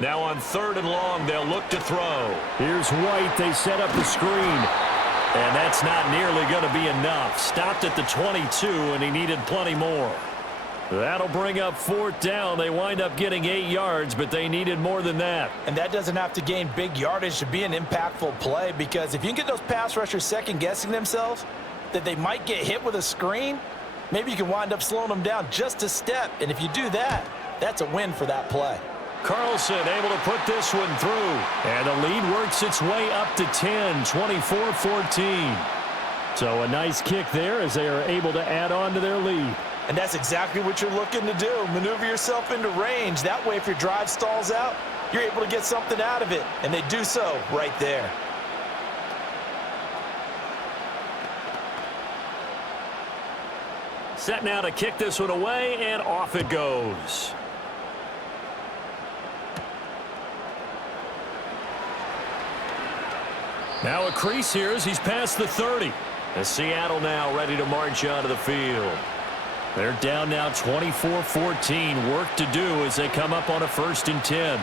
Now on 3rd and long, they'll look to throw. Here's White. They set up the screen. And that's not nearly going to be enough. Stopped at the 22, and he needed plenty more. That'll bring up 4th down. They wind up getting 8 yards, but they needed more than that. And that doesn't have to gain big yardage to be an impactful play, because if you can get those pass rushers second-guessing themselves, that they might get hit with a screen, maybe you can wind up slowing them down just a step. And if you do that, that's a win for that play. Carlson able to put this one through. And the lead works its way up to 10, 24-14. So a nice kick there as they are able to add on to their lead. And that's exactly what you're looking to do. Maneuver yourself into range. That way, if your drive stalls out, you're able to get something out of it. And they do so right there. Set now to kick this one away, and off it goes. Now a crease here as he's past the 30. And Seattle now ready to march onto the field. They're down now 24-14. Work to do as they come up on a 1st and 10.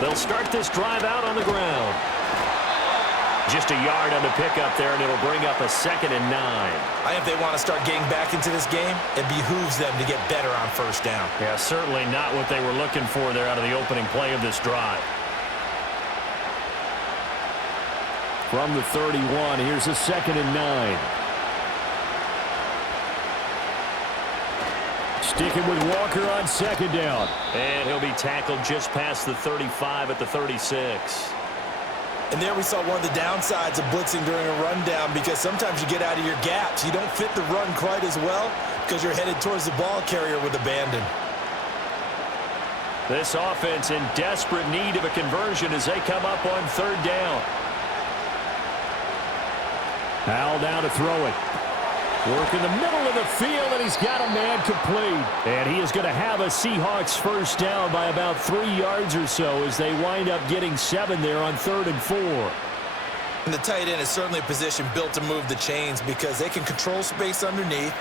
They'll start this drive out on the ground. Just a yard on the pickup there, and it'll bring up a 2nd and 9. I think if they want to start getting back into this game, it behooves them to get better on 1st down. Yeah, certainly not what they were looking for there out of the opening play of this drive. From the 31, here's a 2nd and 9. Sticking with Walker on 2nd down. And he'll be tackled just past the 35 at the 36. And there we saw one of the downsides of blitzing during a rundown, because sometimes you get out of your gaps. You don't fit the run quite as well because you're headed towards the ball carrier with abandon. This offense in desperate need of a conversion as they come up on 3rd down. Howell down to throw it. Work in the middle of the field, and he's got a man complete. And he is going to have a Seahawks 1st down by about 3 yards or so as they wind up getting 7 there on 3rd and 4. And the tight end is certainly a position built to move the chains because they can control space underneath.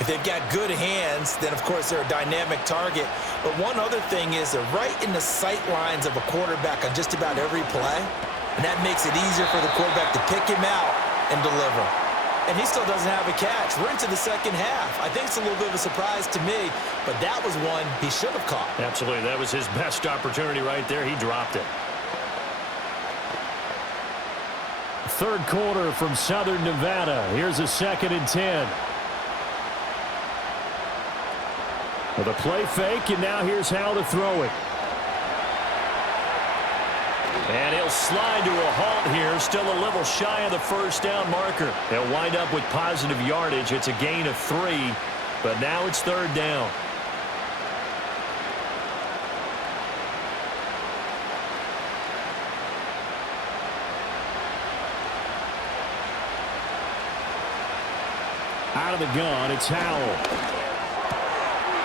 If they've got good hands, then, of course, they're a dynamic target. But one other thing is they're right in the sight lines of a quarterback on just about every play. And that makes it easier for the quarterback to pick him out and deliver. And he still doesn't have a catch. We're into the 2nd half. I think it's a little bit of a surprise to me, but that was one he should have caught. Absolutely. That was his best opportunity right there. He dropped it. 3rd quarter from Southern Nevada. Here's a 2nd and 10. With a play fake, and now here's Howell to throw it. And he'll slide to a halt here, still a little shy of the 1st down marker. They'll wind up with positive yardage. It's a gain of 3, but now it's 3rd down. Out of the gun, it's Howell.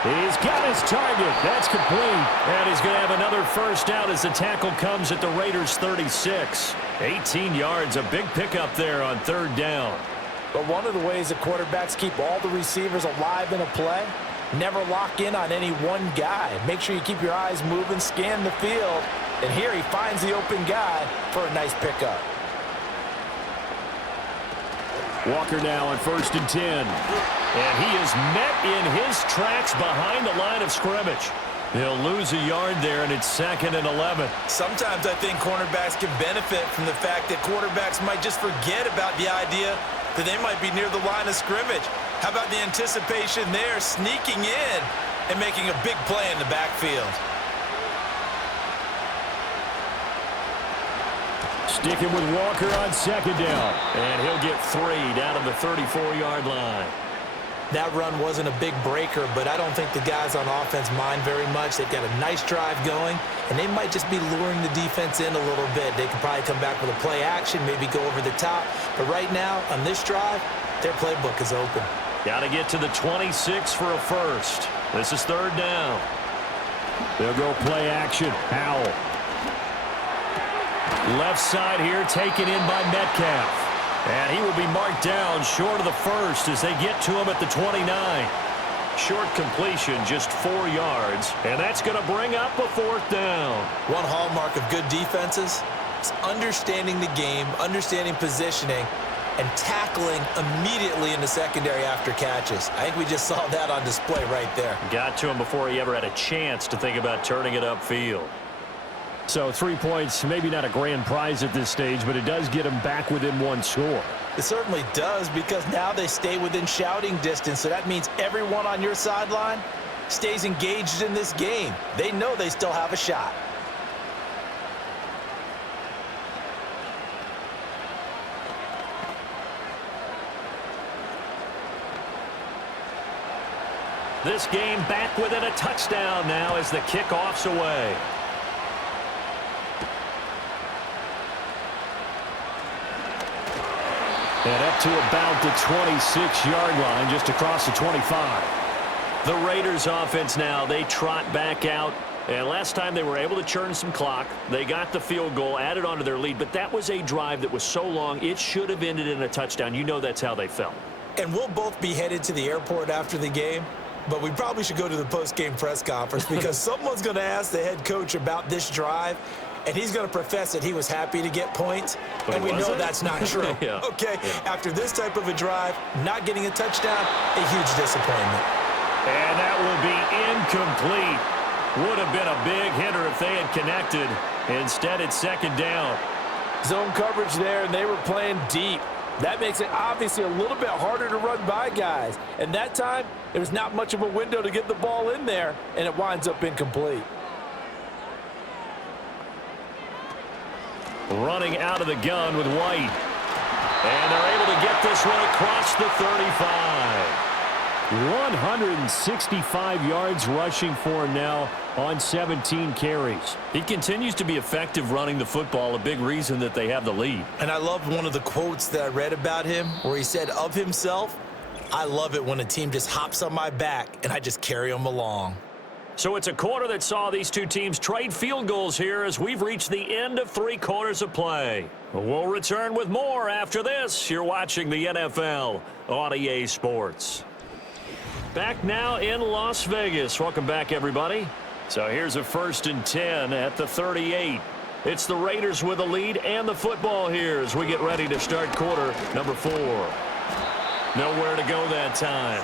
He's got his target. That's complete. And he's going to have another first down as the tackle comes at the Raiders' 36. 18 yards, a big pickup there on third down. But one of the ways that quarterbacks keep all the receivers alive in a play, never lock in on any one guy. Make sure you keep your eyes moving, scan the field. And here he finds the open guy for a nice pickup. Walker now on 1st and 10. And he is met in his tracks behind the line of scrimmage. He'll lose a yard there, and it's 2nd and 11. Sometimes I think cornerbacks can benefit from the fact that quarterbacks might just forget about the idea that they might be near the line of scrimmage. How about the anticipation there, sneaking in and making a big play in the backfield? Sticking with Walker on 2nd down. And he'll get 3 down to the 34-yard line. That run wasn't a big breaker, but I don't think the guys on offense mind very much. They've got a nice drive going, and they might just be luring the defense in a little bit. They can probably come back with a play action, maybe go over the top. But right now, on this drive, their playbook is open. Got to get to the 26 for a first. This is 3rd down. They'll go play action. Howell. Left side here, taken in by Metcalf. And he will be marked down short of the first as they get to him at the 29. Short completion, just 4 yards. And that's going to bring up a 4th down. One hallmark of good defenses is understanding the game, understanding positioning, and tackling immediately in the secondary after catches. I think we just saw that on display right there. Got to him before he ever had a chance to think about turning it upfield. So 3 points, maybe not a grand prize at this stage, but it does get them back within 1 score. It certainly does, because now they stay within shouting distance. So that means everyone on your sideline stays engaged in this game. They know they still have a shot. This game back within a touchdown now as the kickoff's away. And up to about the 26-yard line, just across the 25. The Raiders offense now, they trot back out. And last time they were able to churn some clock. They got the field goal, added on to their lead. But that was a drive that was so long, it should have ended in a touchdown. You know that's how they felt. And we'll both be headed to the airport after the game. But we probably should go to the post-game press conference because someone's going to ask the head coach about this drive. And he's going to profess that he was happy to get points. But and we know that's not true. Yeah. Okay, after this type of a drive, not getting a touchdown, a huge disappointment. And that will be incomplete. Would have been a big hitter if they had connected. Instead, it's 2nd down. Zone coverage there, and they were playing deep. That makes it obviously a little bit harder to run by guys. And that time, there was not much of a window to get the ball in there, and it winds up incomplete. Running out of the gun with White. And they're able to get this one across the 35. 165 yards rushing for him now on 17 carries. He continues to be effective running the football, a big reason that they have the lead. And I loved one of the quotes that I read about him where he said of himself, "I love it when a team just hops on my back and I just carry them along." So it's a quarter that saw these two teams trade field goals here as we've reached the end of 3 quarters of play. We'll return with more after this. You're watching the NFL on EA Sports. Back now in Las Vegas. Welcome back, everybody. So here's a 1st and 10 at the 38. It's the Raiders with the lead and the football here as we get ready to start quarter number 4. Nowhere to go that time.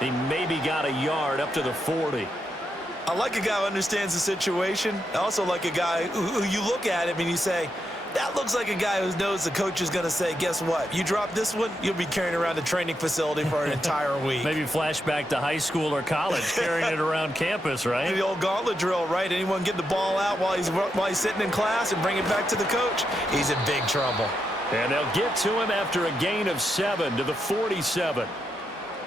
He maybe got a yard up to the 40. I like a guy who understands the situation. I also like a guy who you look at him and you say, that looks like a guy who knows the coach is going to say, guess what? You drop this one, you'll be carrying around the training facility for an entire week. Maybe flashback to high school or college, carrying it around campus, right? The old gauntlet drill, right? Anyone get the ball out while he's sitting in class and bring it back to the coach? He's in big trouble. And they'll get to him after a gain of 7 to the 47.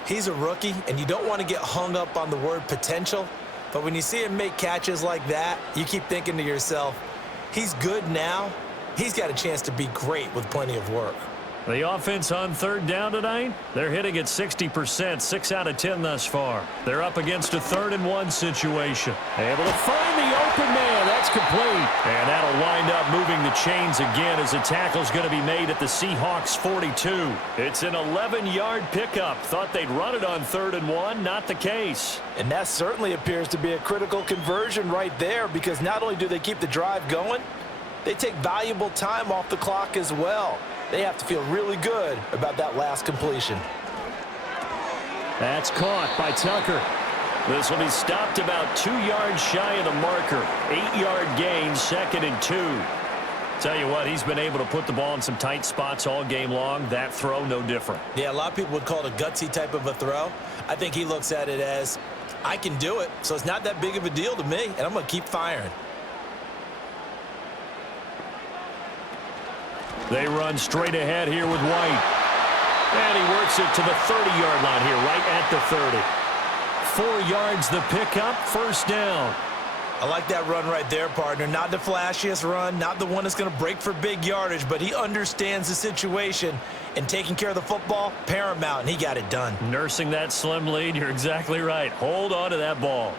He's a rookie, and you don't want to get hung up on the word potential. But when you see him make catches like that, you keep thinking to yourself, he's good now. He's got a chance to be great with plenty of work. The offense on third down tonight, they're hitting at 60%, 6 out of 10 thus far. They're up against a 3rd-and-1 situation. Able to find the open man. That's complete. And that'll wind up moving the chains again as a tackle's going to be made at the Seahawks 42. It's an 11-yard pickup. Thought they'd run it on 3rd-and-1. Not the case. And that certainly appears to be a critical conversion right there, because not only do they keep the drive going, they take valuable time off the clock as well. They have to feel really good about that last completion. That's caught by Tucker. This will be stopped about 2 yards shy of the marker. 8-yard gain, 2nd and 2. Tell you what, he's been able to put the ball in some tight spots all game long. That throw, no different. Yeah, a lot of people would call it a gutsy type of a throw. I think he looks at it as, I can do it, so it's not that big of a deal to me, and I'm going to keep firing. They run straight ahead here with White. And he works it to the 30-yard line here, right at the 30. 4 yards the pickup, 1st down. I like that run right there, partner. Not the flashiest run, not the one that's going to break for big yardage, but he understands the situation, and taking care of the football, paramount, and he got it done. Nursing that slim lead, you're exactly right. Hold on to that ball.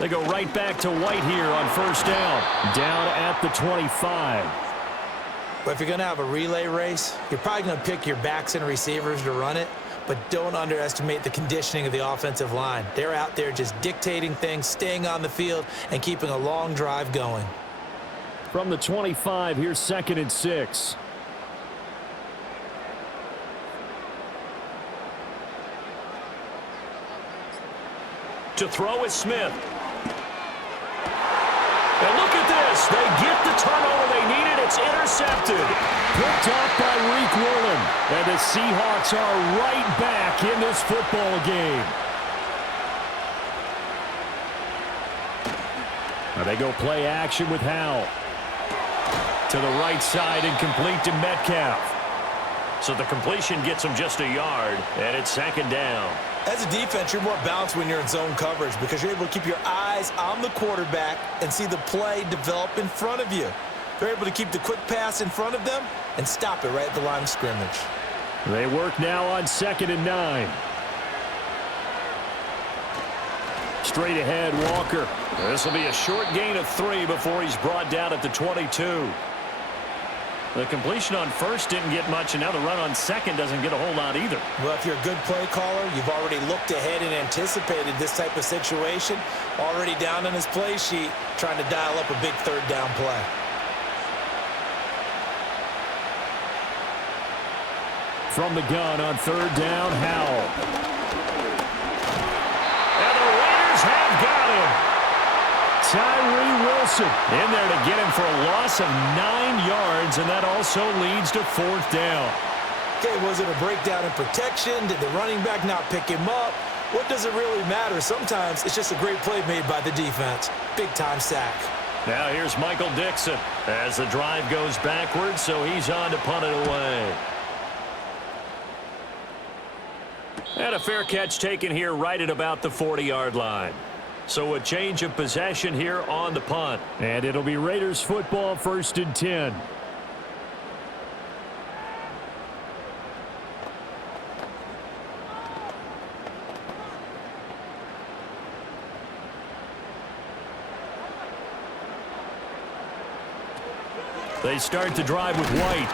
They go right back to White here on 1st down. Down at the 25. But if you're going to have a relay race, you're probably going to pick your backs and receivers to run it, but don't underestimate the conditioning of the offensive line. They're out there just dictating things, staying on the field, and keeping a long drive going. From the 25, here's 2nd and 6. To throw is Smith. And look at this. They get the turnover they needed. It's intercepted. Picked up by Reek Woolen. And the Seahawks are right back in this football game. Now they go play action with Howell. To the right side and complete to Metcalf. So the completion gets him just a yard, and it's 2nd down. As a defense, you're more balanced when you're in zone coverage because you're able to keep your eyes on the quarterback and see the play develop in front of you. They're able to keep the quick pass in front of them and stop it right at the line of scrimmage. They work now on 2nd and 9. Straight ahead, Walker. This will be a short gain of 3 before he's brought down at the 22. The completion on 1st didn't get much, and now the run on 2nd doesn't get a whole lot either. Well, if you're a good play caller, you've already looked ahead and anticipated this type of situation. Already down on his play sheet, trying to dial up a big 3rd down play. From the gun on 3rd down, Howell. And the Raiders have got him. Tyree Wilson in there to get him for a loss of 9 yards, and that also leads to 4th down. Okay, was it a breakdown in protection? Did the running back not pick him up? What does it really matter? Sometimes it's just a great play made by the defense. Big-time sack. Now here's Michael Dixon as the drive goes backwards, so he's on to punt it away. And a fair catch taken here right at about the 40-yard line. So a change of possession here on the punt. And it'll be Raiders football, 1st and 10. They start the drive with White.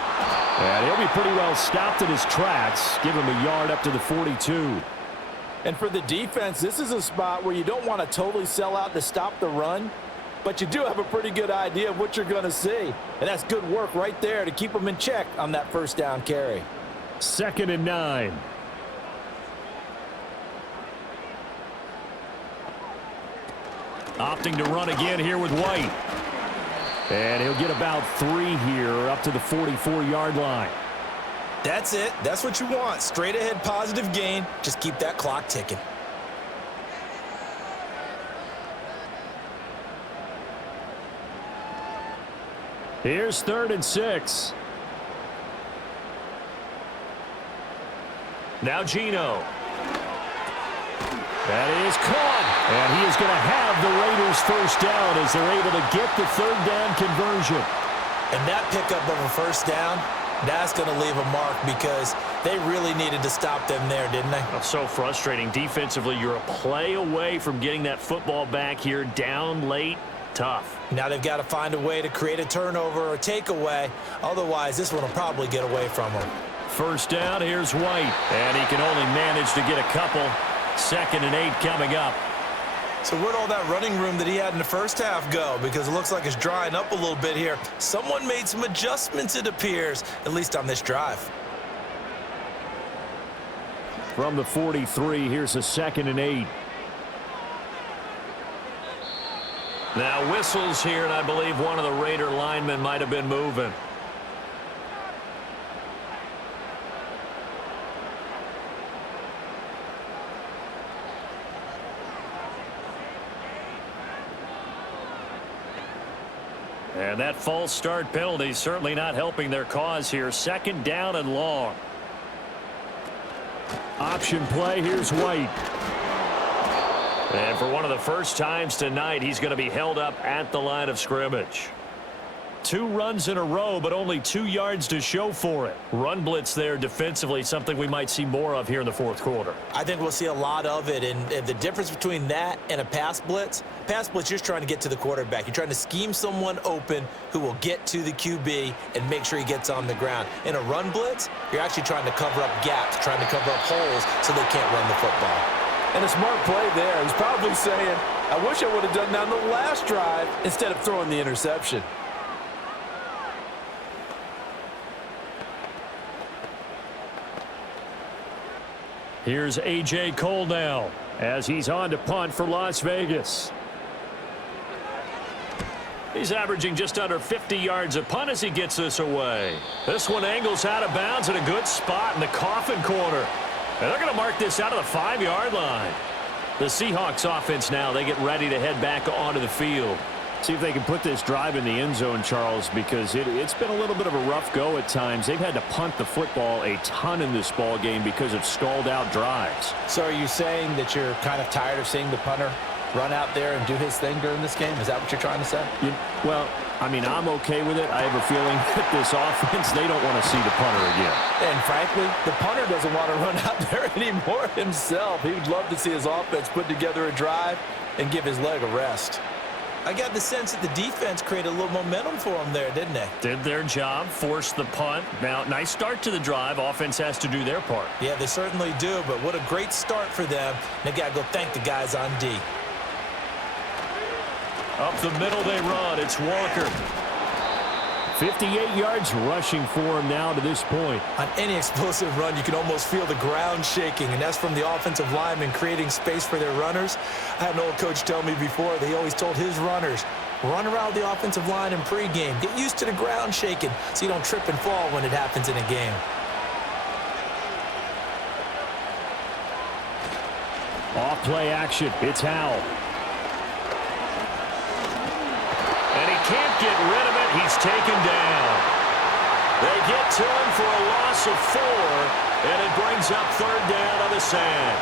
And he'll be pretty well stopped in his tracks. Give him a yard up to the 42. And for the defense, this is a spot where you don't want to totally sell out to stop the run, but you do have a pretty good idea of what you're going to see. And that's good work right there to keep them in check on that 1st down carry. 2nd and 9. Opting to run again here with White. And he'll get about 3 here up to the 44-yard line. That's it. That's what you want. Straight ahead positive gain. Just keep that clock ticking. Here's 3rd and 6. Now Geno. That is caught. And he is going to have the Raiders 1st down as they're able to get the 3rd down conversion. And that pickup of a first down, that's going to leave a mark because they really needed to stop them there, didn't they? That's so frustrating. Defensively, you're a play away from getting that football back here. Down late, tough. Now they've got to find a way to create a turnover or takeaway. Otherwise, this one will probably get away from them. First down, here's White. And he can only manage to get a couple. 2nd and 8 coming up. So where'd all that running room that he had in the first half go? Because it looks like it's drying up a little bit here. Someone made some adjustments, it appears, at least on this drive. From the 43, here's a 2nd and 8. Now whistles here, and I believe one of the Raider linemen might have been moving. And that false start penalty certainly not helping their cause here. 2nd down and long. Option play, here's White. And for one of the first times tonight, he's going to be held up at the line of scrimmage. 2 runs in a row, but only 2 yards to show for it. Run blitz there defensively, something we might see more of here in the 4th quarter. I think we'll see a lot of it, and the difference between that and a pass blitz, you're just trying to get to the quarterback. You're trying to scheme someone open who will get to the QB and make sure he gets on the ground. In a run blitz, you're actually trying to cover up gaps, trying to cover up holes so they can't run the football. And a smart play there. He's probably saying, I wish I would have done that on the last drive instead of throwing the interception. Here's A.J. Cole now as he's on to punt for Las Vegas. He's averaging just under 50 yards a punt as he gets this away. This one angles out of bounds in a good spot in the coffin corner. And they're going to mark this out of the 5-yard line. The Seahawks offense now, they get ready to head back onto the field. See if they can put this drive in the end zone, Charles, because it's been a little bit of a rough go at times. They've had to punt the football a ton in this ball game because of stalled out drives. So are you saying that you're kind of tired of seeing the punter run out there and do his thing during this game? Is that what you're trying to say? Well, I mean, I'm okay with it. I have a feeling that this offense, they don't want to see the punter again. And frankly, the punter doesn't want to run out there anymore himself. He would love to see his offense put together a drive and give his leg a rest. I got the sense that the defense created a little momentum for them there, didn't they? Did their job, forced the punt. Now, nice start to the drive. Offense has to do their part. Yeah, they certainly do, but what a great start for them. They got to go thank the guys on D. Up the middle they run. It's Walker. 58 yards rushing for him now to this point. On any explosive run, you can almost feel the ground shaking, and that's from the offensive linemen creating space for their runners. I had an old coach tell me before, they always told his runners, run around the offensive line in pregame. Get used to the ground shaking so you don't trip and fall when it happens in a game. Off play action. It's Howell. And he can't get rid of it. He's taken down. They get to him for a loss of 4, and it brings up 3rd down on the sand.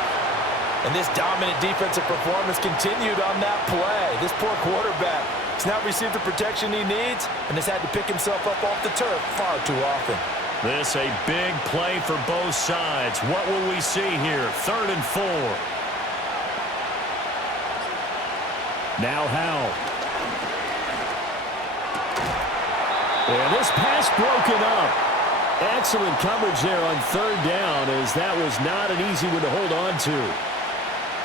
And this dominant defensive performance continued on that play. This poor quarterback has not received the protection he needs and has had to pick himself up off the turf far too often. This a big play for both sides. What will we see here? 3rd and 4. Now Howell. And this pass broken up. Excellent coverage there on 3rd down, as that was not an easy one to hold on to.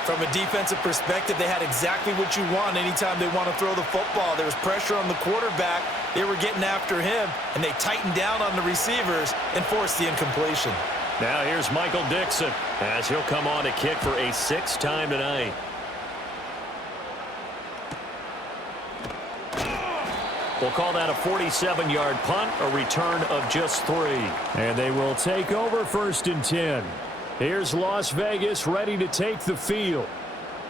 From a defensive perspective, they had exactly what you want anytime they want to throw the football. There was pressure on the quarterback. They were getting after him, and they tightened down on the receivers and forced the incompletion. Now here's Michael Dixon as he'll come on to kick for a 6th time tonight. We'll call that a 47-yard punt, a return of just 3. And they will take over 1st and 10. Here's Las Vegas ready to take the field.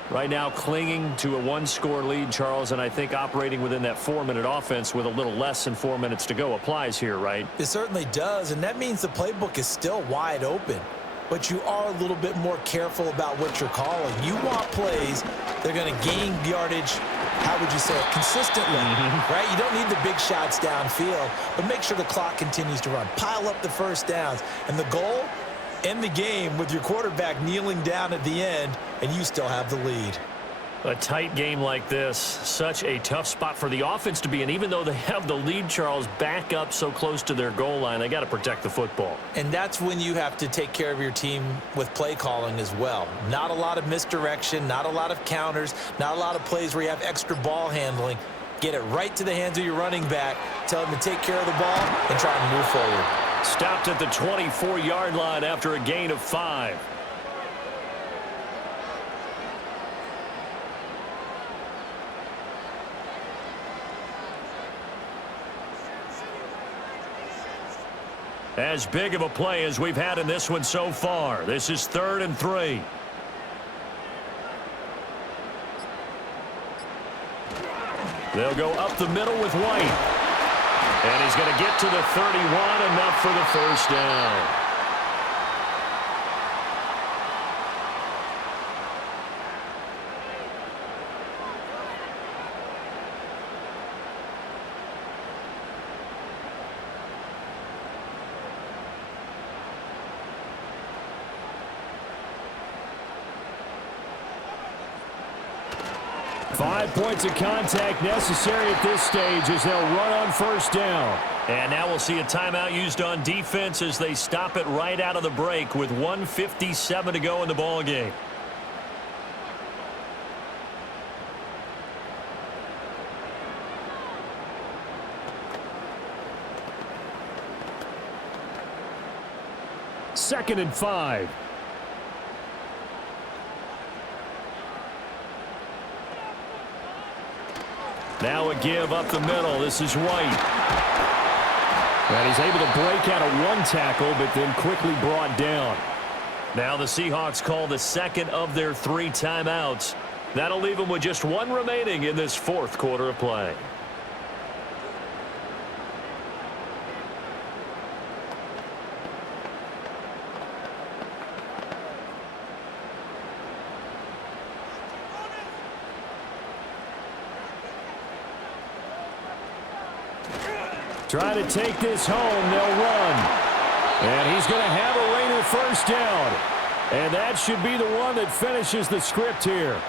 Right now clinging to a 1-score lead, Charles, and I think operating within that 4-minute offense with a little less than 4 minutes to go applies here, right? It certainly does, and that means the playbook is still wide open. but you are a little bit more careful about what you're calling. You want plays that are going to gain yardage, how would you say it, consistently, right? You don't need the big shots downfield, but make sure the clock continues to run. Pile up the first downs. And the goal, end the game with your quarterback kneeling down at the end, and you still have the lead. A tight game like this, such a tough spot for the offense to be in. Even though they have the lead, Charles, back up so close to their goal line, they got to protect the football. And that's when you have to take care of your team with play calling as well. Not a lot of misdirection, not a lot of counters, not a lot of plays where you have extra ball handling. Get it right to the hands of your running back, tell him to take care of the ball, and try and move forward. Stopped at the 24-yard line after a gain of 5. As big of a play as we've had in this one so far. This is 3rd and 3. They'll go up the middle with White. And he's going to get to the 31, enough for the first down. 5 points of contact necessary at this stage as they'll run on first down. And now we'll see a timeout used on defense as they stop it right out of the break with 1:57 to go in the ball game. Second and 5. Now a give up the middle. This is White. And he's able to break out of one tackle, but then quickly brought down. Now the Seahawks call the second of their 3 timeouts. That'll leave them with just 1 remaining in this 4th quarter of play. Try to take this home. They'll run. And he's going to have a Raider first down. And that should be the one that finishes the script here.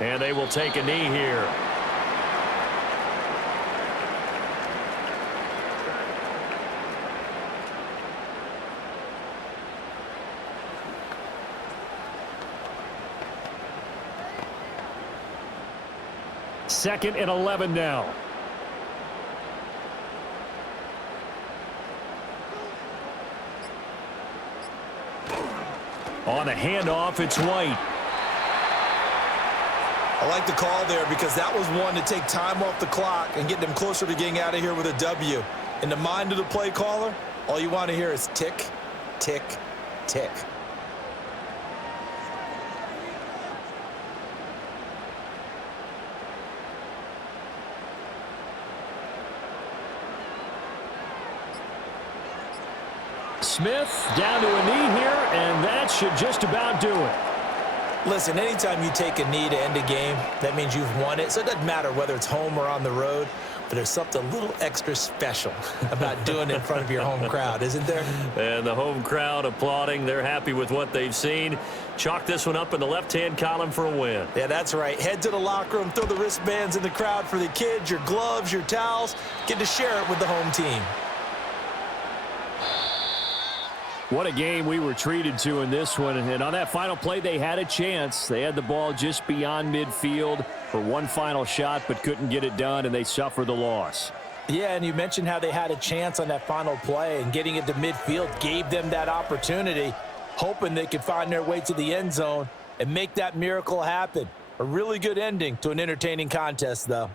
And they will take a knee here. Second and 11 now. On the handoff, it's White. I like the call there because that was one to take time off the clock and get them closer to getting out of here with a W. In the mind of the play caller, all you want to hear is tick, tick, tick. Smith down to a knee here, and that should just about do it. Listen, anytime you take a knee to end a game, that means you've won it. So it doesn't matter whether it's home or on the road, but there's something a little extra special about doing it in front of your home crowd, isn't there? And the home crowd applauding. They're happy with what they've seen. Chalk this one up in the left-hand column for a win. Yeah, that's right. Head to the locker room, throw the wristbands in the crowd for the kids, your gloves, your towels. Get to share it with the home team. What a game we were treated to in this one. And on that final play, they had a chance. They had the ball just beyond midfield for one final shot, but couldn't get it done, and they suffered the loss. Yeah, and you mentioned how they had a chance on that final play, and getting it to midfield gave them that opportunity, hoping they could find their way to the end zone and make that miracle happen. A really good ending to an entertaining contest, though.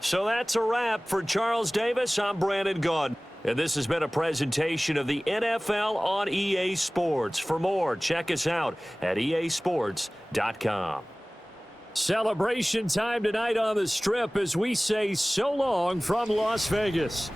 So that's a wrap. For Charles Davis, I'm Brandon Gaudin. And this has been a presentation of the NFL on EA Sports. For more, check us out at easports.com. Celebration time tonight on the Strip as we say so long from Las Vegas.